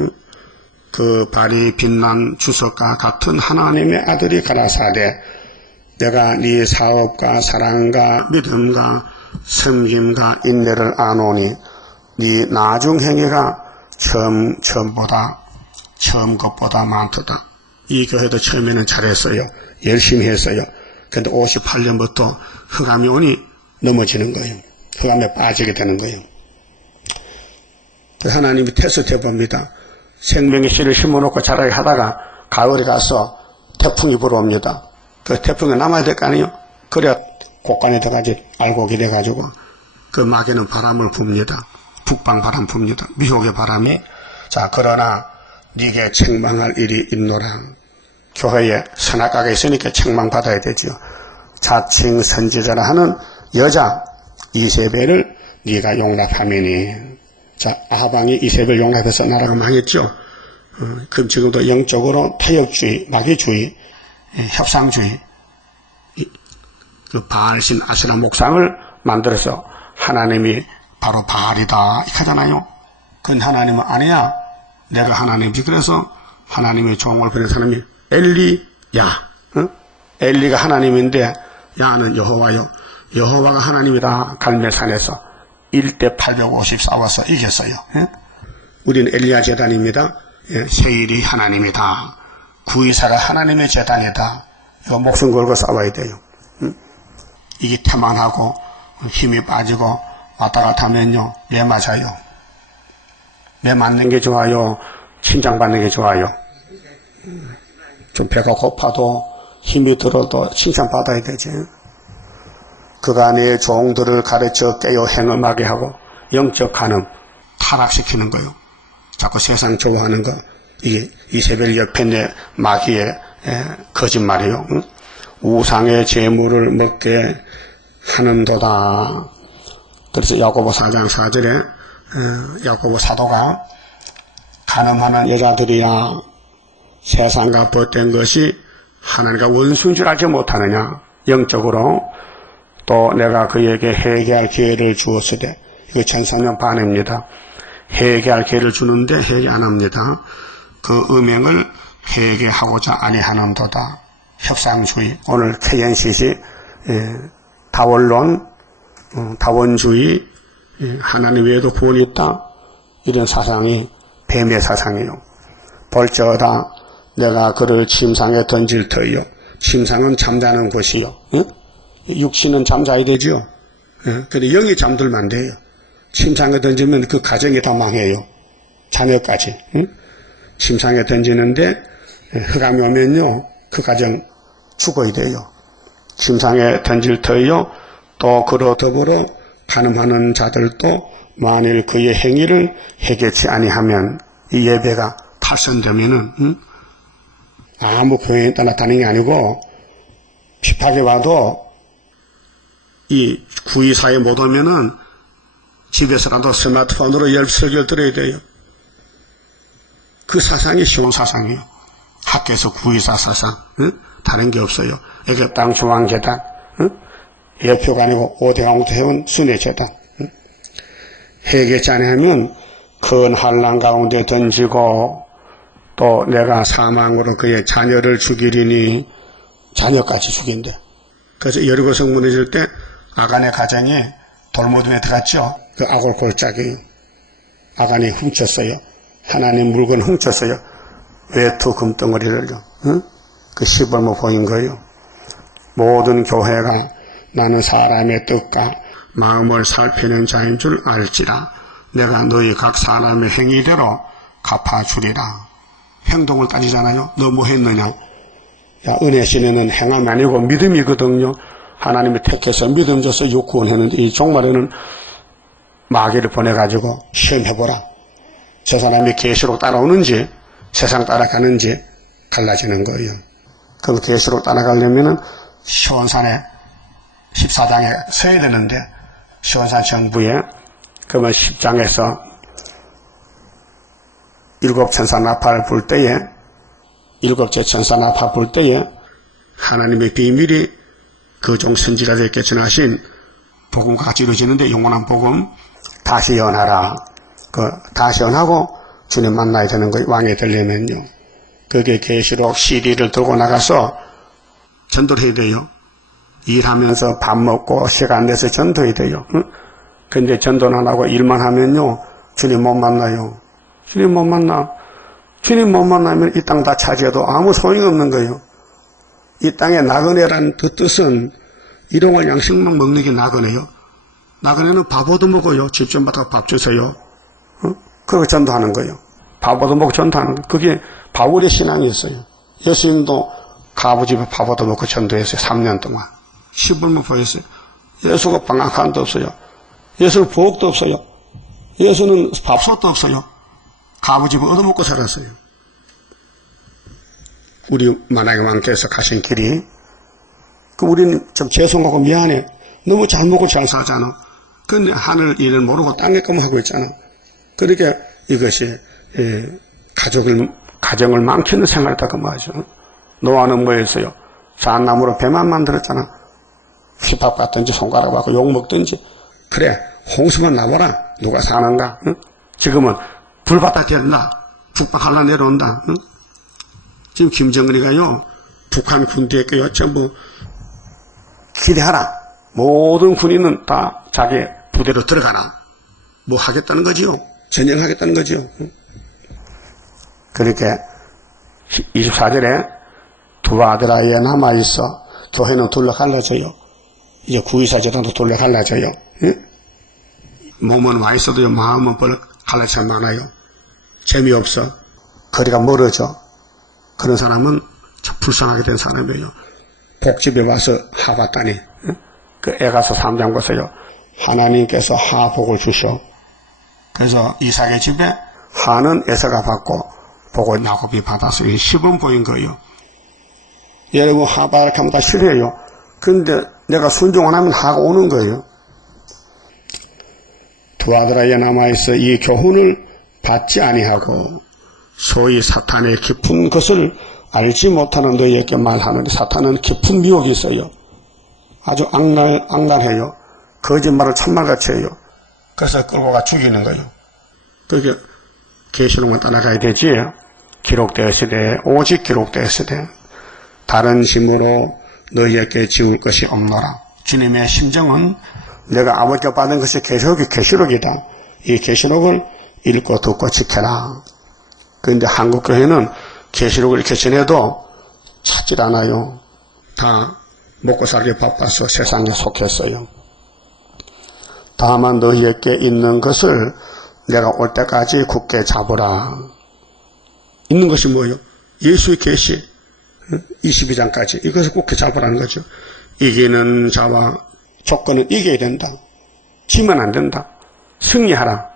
그 발이 빛난 주석과 같은 하나님의 아들이 가라사대, 내가 네 사업과 사랑과 믿음과 섬김과 인내를 아노니 네 나중 행위가 처음 것보다 많도다. 이 교회도 처음에는 잘했어요. 열심히 했어요. 근데 58년부터 흑암이 오니 넘어지는 거예요. 흑암에 빠지게 되는 거예요. 하나님이 테스트 해봅니다. 생명의 씨를 심어놓고 자라게 하다가 가을에 가서 태풍이 불어옵니다. 그 태풍이 남아야 될 거 아니에요? 그래야 곡간에 들어가지 알곡이 돼가지고 그 막에는 바람을 붑니다. 북방 바람 붑니다. 미혹의 바람이. 자, 그러나 네게 책망할 일이 있노라. 교회에 선악과가 있으니까 책망받아야 되지요. 자칭 선지자라 하는 여자 이세벨을 네가 용납하미니. 자, 아하방이 이세벨 용납해서 나라가 망했죠. 그럼 지금도 영적으로 타협주의, 마귀주의, 협상주의, 그 바알신 아시라 목상을 만들어서 하나님이 바로 바알이다 이렇게 하잖아요. 그건 하나님은 아니야. 내가 하나님이지. 그래서 하나님의 종을 보낸 사람이 엘리야. 엘리가 하나님인데 야는 여호와요. 여호와가 하나님이다. 갈멜산에서 1대 850 싸워서 이겼어요. 우리는 엘리야 제단입니다. 세일이 하나님이다. 구이사가 하나님의 제단이다. 이거 목숨 걸고 싸워야 돼요. 이게 태만하고 힘이 빠지고 왔다 갔다 하면요, 왜 맞아요? 왜 맞는 게 좋아요? 칭찬받는 게 좋아요? 좀 배가 고파도 힘이 들어도 칭찬받아야 되지. 그가 내 종들을 가르쳐 깨어 행음하게 하고 영적 간음 타락시키는 거요. 자꾸 세상 좋아하는 거 이게 이세벨 옆에 내 마귀의 거짓말이요. 응? 우상의 재물을 먹게 하는도다. 그래서 야고보 4장 4절에 야고보 사도가 간음하는 여자들이야 세상과 벗된 것이 하나님과 원수인 줄 알지 못하느냐. 영적으로 또 내가 그에게 회개할 기회를 주었으되 이거 천사년 반입니다. 회개할 기회를 주는데 회개 안 합니다. 그 음행을 회개하고자 아니하는도다. 협상주의, 오늘 KNCC 다원론, 다원주의, 하나님 외에도 구원이 있다. 이런 사상이 뱀의 사상이요. 벌저다 내가 그를 침상에 던질 터이요. 침상은 잠자는 곳이요. 응? 육신은 잠자야 되죠. 근데 영이 잠들면 안 돼요. 침상에 던지면 그 가정이 다 망해요. 자녀까지. 응? 침상에 던지는데 흑암이 오면요 그 가정 죽어야 돼요. 침상에 던질 터이요. 또 그로 더불어 간음하는 자들도 만일 그의 행위를 해결치 아니하면 이 예배가 탈선되면은 아무 교회에 따라 다니는 게 아니고 핍박에 와도 이 구의사에 못 오면은 집에서라도 스마트폰으로 설교를 들어야 돼요. 그 사상이 쉬운 사상이에요. 학교에서 구의사 사상, 다른 게 없어요. 애교땅 중앙재단, 예표가 아니고 오대강부터 해온 순회재단. 회개치 않으면 큰 환난 가운데 던지고 또 내가 사망으로 그의 자녀를 죽이리니 자녀까지 죽인대. 그래서 여리고성 무너질 때 아간의 가정이 돌무덤에 들어갔죠. 그 아골 골짜기예요. 아간이 훔쳤어요. 하나님 물건 훔쳤어요. 외투 금덩어리를요. 그 시벌모 보인 거예요. 모든 교회가 나는 사람의 뜻과 마음을 살피는 자인 줄 알지라. 내가 너희 각 사람의 행위대로 갚아주리라. 행동을 따지잖아요. 너 뭐 했느냐? 야, 은혜 시내는 행함이 아니고 믿음이거든요. 하나님이 택해서 믿음 줘서 구원했는데 이 종말에는 마귀를 보내가지고 시험해보라. 저 사람이 계시록 따라오는지 세상 따라가는지 갈라지는 거예요. 그 계시록 따라가려면은 시온산에 14장에 서야 되는데 시온산 정부에 그러면 10장에서 일곱 천사 나팔을 불 때에 일곱째 천사 나팔 불 때에 하나님의 비밀이 그 종 선지자들에게 전하신 복음과 같이 이루어지는데 영원한 복음 다시 연하라. 그 다시 연하고 주님 만나야 되는 거예요. 왕이 되려면요. 그게 계시록 CD를 들고 나가서 전도를 해야 돼요. 일하면서 밥 먹고 시간 내서 전도해야 돼요. 근데 전도는 안 하고 일만 하면요. 주님 못 만나요. 주님 못 만나. 주님 못 만나면 이 땅 다 차지해도 아무 소용이 없는 거예요. 이 땅에 나그네란 그 뜻은 일용할 양식만 먹는 게 나그네요. 나그네는 밥 얻어먹어요. 집 좀 받아서 밥 주세요. 그거 전도하는 거예요. 밥 얻어먹고 전도하는 거예요. 그게 바울의 신앙이었어요. 예수님도 가부집에 밥 얻어먹고 전도했어요. 3년 동안. 시벌모 보였어요. 예수가 방학한도 없어요. 예수는 부엌도 없어요. 예수는 밥솥도 없어요. 가부집을 얻어먹고 살았어요. 우리 만왕의 왕께서 가신 길이 그 우리는 좀 죄송하고 미안해. 너무 잘 먹고 잘 사잖아. 근데 하늘 일을 모르고 땅에 것만 하고 있잖아. 그러니까 이것이 가정을 망치는 생활이다 그 말이죠. 노아는 뭐였어요? 잣나무로 배만 만들었잖아. 핍박받든지 손가락 받고 욕 먹든지. 그래 홍수만 나보라. 누가 사는가? 응? 지금은 불바다 된다. 북방 하나 내려온다. 응? 지금 김정은이가요 북한 군대에게요 전부 기대하라. 모든 군인은 다 자기 부대로 들어가라. 뭐 하겠다는 거지요. 전쟁하겠다는 거지요. 그렇게 24절에 두 아들 아이에 남아있어. 교회는 둘러 갈라져요. 이제 구의사제단도 둘러 갈라져요. 응? 몸은 와있어도요 마음은 벌 갈라져 많아요. 재미없어. 거리가 멀어져. 그런 사람은 참 불쌍하게 된 사람이에요. 복집에 와서 하봤다니 그 에가서 3장 보세요. 하나님께서 하복을 주셔. 그래서 이삭의 집에 하는 에서가 받고 복은 야곱이 받아서 시범 보인 거예요. 여러분 하바를 하면 다 싫어요. 근데 내가 순종 안 하면 하가 오는 거예요. 두 아들아에 남아있어 이 교훈을 받지 아니하고 소위 사탄의 깊은 것을 알지 못하는 너희에게 말하는데 사탄은 깊은 미혹이 있어요. 아주 악랄해요. 거짓말을 참말같이 해요. 그래서 끌고 가 죽이는 거예요. 그렇게 계시록만 따라가야 되지. 기록되었으되 오직 되었으되 다른 짐으로 너희에게 지울 것이 없노라. 주님의 심정은 내가 아버지가 받은 것이 계시록이다. 이 계시록을 읽고 듣고 지켜라. 그런데 한국교회는 계시록을 이렇게 전해도 찾질 않아요. 다 먹고 살기 바빠서 세상에 속했어요. 다만 너희에게 있는 것을 내가 올 때까지 굳게 잡으라. 있는 것이 뭐예요? 예수의 계시 22장까지 이것을 굳게 잡으라는 거죠. 이기는 자와 조건은 이겨야 된다. 지면 안 된다. 승리하라.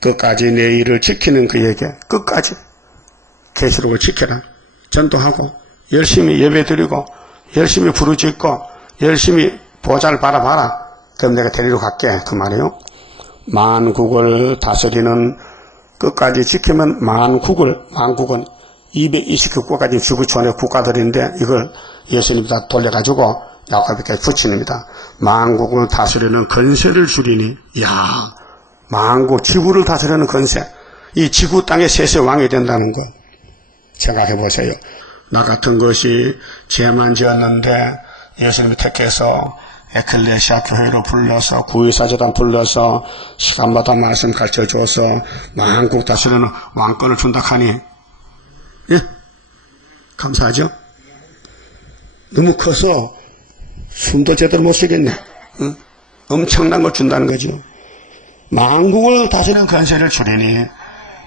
끝까지 내 일을 지키는 그에게 끝까지 계시록을 지켜라. 전도하고 열심히 예배드리고 열심히 부르짖고 열심히 보좌를 바라봐라. 그럼 내가 데리러 갈게. 그 말이에요. 만국을 다스리는 끝까지 지키면 만국은 229국까지 지구촌의 국가들인데 이걸 예수님이 다 돌려가지고 야곱에게 붙입니다. 만국을 다스리는 건세를 주리니 야 만국 지구를 다스리는 건세 이 지구 땅의 셋의 왕이 된다는 것 생각해 보세요. 나 같은 것이 죄만 지었는데 예수님이 택해서 에클레시아 교회로 불러서 구의사재단 불러서 시간마다 말씀 가르쳐줘서 만국 다스리는 왕권을 준다 하니 예? 감사하죠? 너무 커서 숨도 제대로 못 쉬겠네. 응? 엄청난 걸 준다는 거죠. 만국을 다스리는 권세를 주리니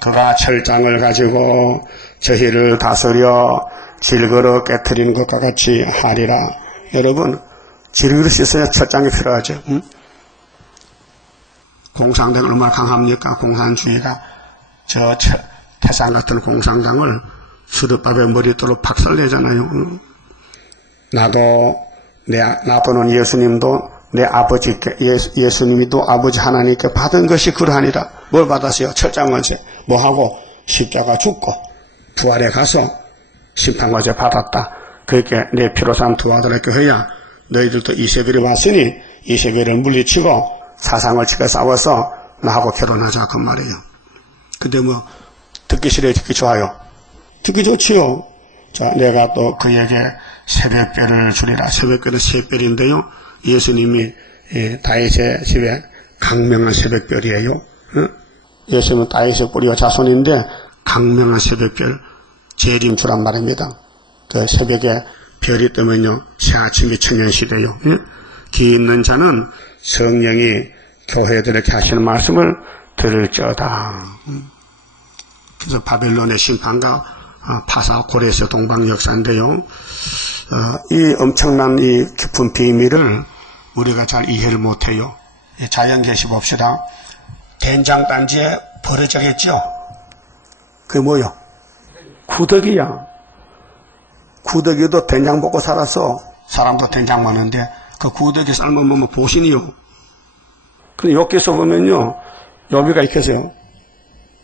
그가 철장을 가지고 저희를 다스려 질그러 깨트리는 것과 같이 하리라. 여러분 질그릇이 있어야 철장이 필요하죠. 응? 공산당은 얼마나 강합니까? 공산주의가 저 태산 같은 공산당을 수르밥에 머리도로 박살내잖아요. 응? 나도는 예수님도 내 아버지께 예수님이도 아버지 하나님께 받은 것이 그러하니라. 뭘 받았어요? 철장권세. 뭐하고? 십자가 죽고 부활에 가서 심판권세 받았다. 그렇게 내 피로 산 두 아들의 교회야 너희들도 이세벨이 왔으니 이세벨을 물리치고 사상을 치고 싸워서 나하고 결혼하자 그 말이에요. 근데 뭐 듣기 싫어요? 듣기 좋아요? 듣기 좋지요. 자, 내가 또 그에게 새벽별을 주리라. 새벽별은 세 별인데요. 예수님이 다윗의 집에 강명한 새벽별이에요. 예수님은 다윗의 뿌리와 자손인데 강명한 새벽별 재림 주란 말입니다. 그 새벽에 별이 뜨면요 새 아침이 천년시대요. 귀 있는 자는 성령이 교회들에게 하시는 말씀을 들을지어다. 그래서 바벨론의 심판과 파사 고레스 동방 역사인데요. 이 엄청난 이 깊은 비밀을 우리가 잘 이해를 못해요. 자연 계시 봅시다. 된장단지에 버려져겠죠. 그게 뭐요? 구더기야. 구더기도 된장 먹고 살아서 사람도 된장 먹는데 그 구더기 삶아 먹으면 보신이요. 근데 여기서 보면요 여비가 있겠어요.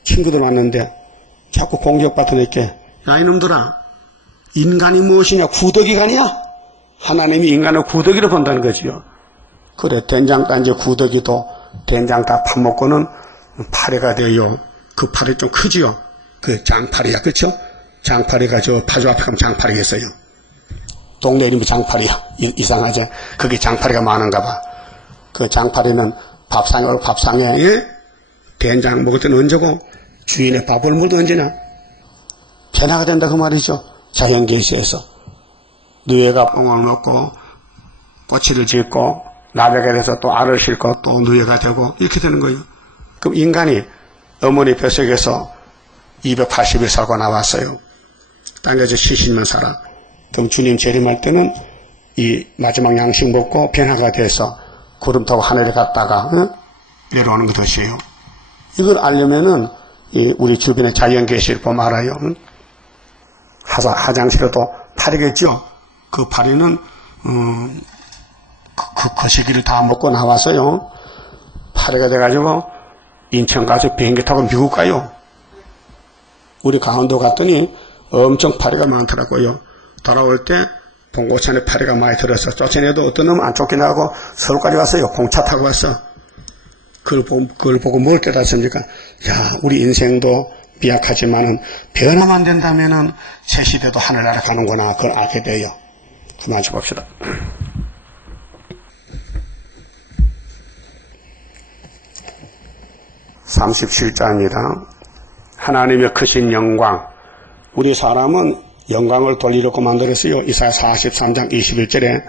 친구들 왔는데 자꾸 공격받던 이렇게 야 이놈들아 인간이 무엇이냐 구더기가 아니야? 하나님이 인간을 구더기로 본다는 거지요. 그래 된장단지 구더기도 된장 다 파먹고는 파리가 돼요. 그 파리 좀 크지요. 그 장파리야 그쵸? 장파리가 저 파주 앞에 가면 장파리겠어요. 동네 이름이 장파리야. 이상하죠? 그게 장파리가 많은가 봐. 그 장파리는 밥상에 예? 된장 먹을 때는 얹고 주인의 밥을 물도 얹으나 변화가 된다 그 말이죠. 자연계시에서 누에가 뽕을 먹고 꼬치를 짚고 나베가 돼서 또 알을 싣고 또 누에가 되고 이렇게 되는 거예요. 그럼 인간이 어머니 뱃속에서 280일 살고 나왔어요. 땅에서 70년 살아. 그럼 주님 재림할 때는 이 마지막 양식 먹고 변화가 돼서 구름 타고 하늘에 갔다가 내려오는 것이에요. 이걸 알려면은 우리 주변에 자연 계시를 보면 알아요. 화장실에도 파리겠죠. 그 파리는 그 거시기를 다 먹고 나와서요. 파리가 돼가지고 인천 가서 비행기 타고 미국 가요. 우리 강원도 갔더니 엄청 파리가 많더라고요. 돌아올 때 봉고천에 파리가 많이 들어서 쫓아내도 어떤 놈은 안 쫓겨나고 서울까지 왔어요. 공차 타고 왔어. 그걸 보고 뭘 깨닫습니까? 야, 우리 인생도 미약하지만은 변화만 된다면은 새 시대도 하늘나라 가는구나. 그걸 알게 돼요. 그만 봅시다. 37자입니다. 하나님의 크신 영광. 우리 사람은 영광을 돌리려고 만들었어요. 이사야 43장 21절에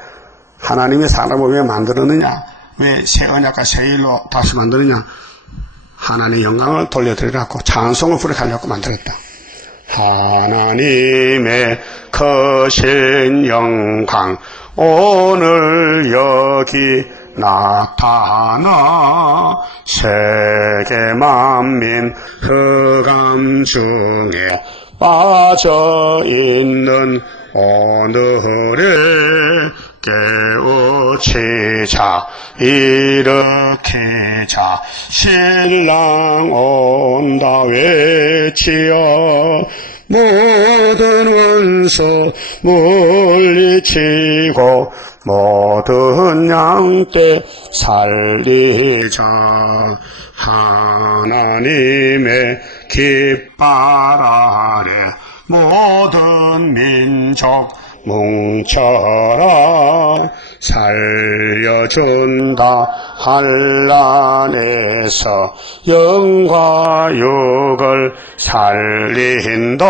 하나님의 사람을 왜 만들었느냐? 왜 새 언약과 새 일로 다시 만드느냐? 하나님의 영광을 돌려드리라고 찬송을 부르려고 만들었다. 하나님의 크신 영광 오늘 여기 나타나 세계 만민 흑암 중에 빠져있는 오늘을 깨우치자 일으키자 신랑 온다 외치어 모든 원수 물리치고 모든 양떼 살리자 하나님의 깃발 아래 모든 민족 뭉쳐라 살려준다 한란에서 영과 육을 살린다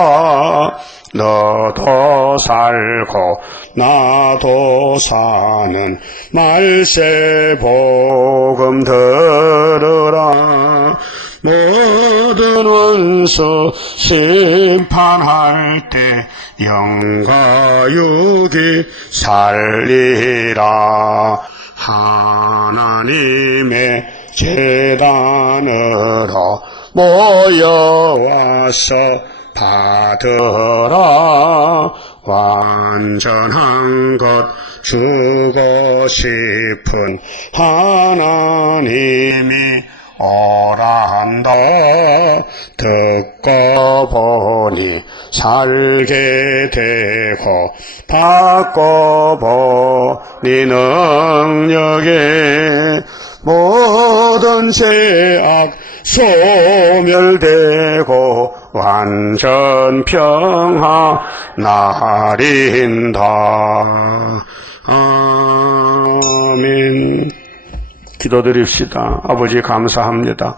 너도 살고 나도 사는 말세 복음 들으라 모든 원수 심판할 때 영과 육이 살리라 하나님의 제단으로 모여와서 받으라 완전한 것 주고 싶은 하나님이 오란다 듣고 보니 살게 되고 받고 보니 능력에 모든 죄악 소멸되고 완전 평화 나린다. 아멘. 기도드립시다. 아버지 감사합니다.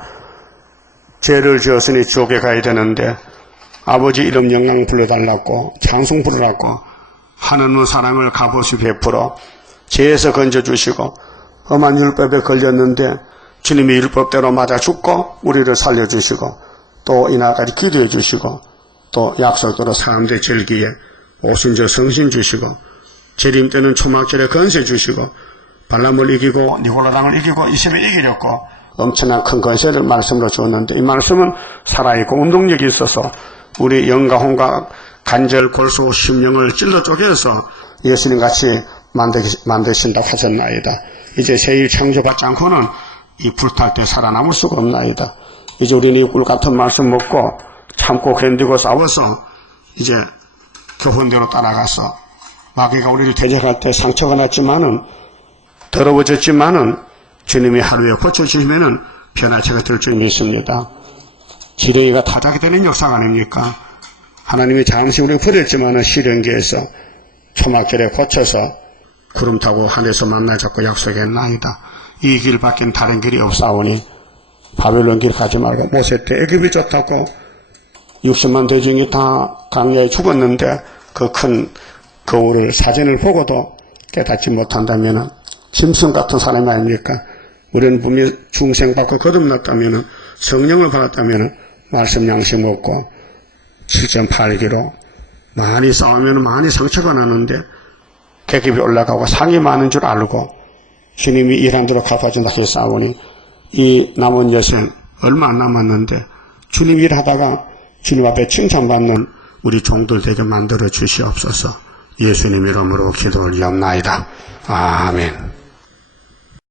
죄를 지었으니 지옥에 가야 되는데 아버지 이름 영광 불러달라고 찬송 부르라고 하나님의 사랑을 값없이 베풀어 죄에서 건져주시고 험한 율법에 걸렸는데 주님이 율법대로 맞아 죽고 우리를 살려주시고 또 이날까지 기도해 주시고 또 약속대로 사람들 절기에 오순절 성신 주시고 재림 때는 초막절에 건세 주시고 발람을 이기고 니골라당을 이기고 이십을 이기렸고 엄청난 큰 건세를 말씀으로 주었는데 이 말씀은 살아있고 운동력이 있어서 우리 영과 혼과 간절 골수 심령을 찔러 쪼개서 예수님같이 만드신다고 하셨나이다. 이제 새일 창조받지 않고는 이 불탈 때 살아남을 수가 없나이다. 이제 우리는 이 꿀 같은 말씀 먹고 참고 견디고 싸워서 이제 교훈대로 따라가서 마귀가 우리를 대적할 때 상처가 났지만은 더러워졌지만은 주님이 하루에 고쳐주시면은 변화체가 될 줄 믿습니다. 지렁이가 타작이 되는 역사가 아닙니까? 하나님이 잠시 우리를 버렸지만은 시련기에서 초막절에 고쳐서 구름 타고 하늘에서 만나 잡고 약속했나이다. 이 길 밖엔 다른 길이 없사오니 바벨론 길 가지 말고 모세 때 애굽이 좋다고 60만 대중이 다 강야에 죽었는데 그 큰 거울을 사진을 보고도 깨닫지 못한다면은 짐승 같은 사람이 아닙니까? 우리는 분명히 중생받고 거듭났다면은 성령을 받았다면은 말씀 양식 먹고 7.8기로 많이 싸우면 많이 상처가 나는데 계급이 올라가고 상이 많은 줄 알고 주님이 일한 대로 갚아준다 했사오니 이 남은 여생 얼마 안 남았는데 주님 일하다가 주님 앞에 칭찬받는 우리 종들 되게 만들어 주시옵소서. 예수님 이름으로 기도 올리옵나이다. 아멘.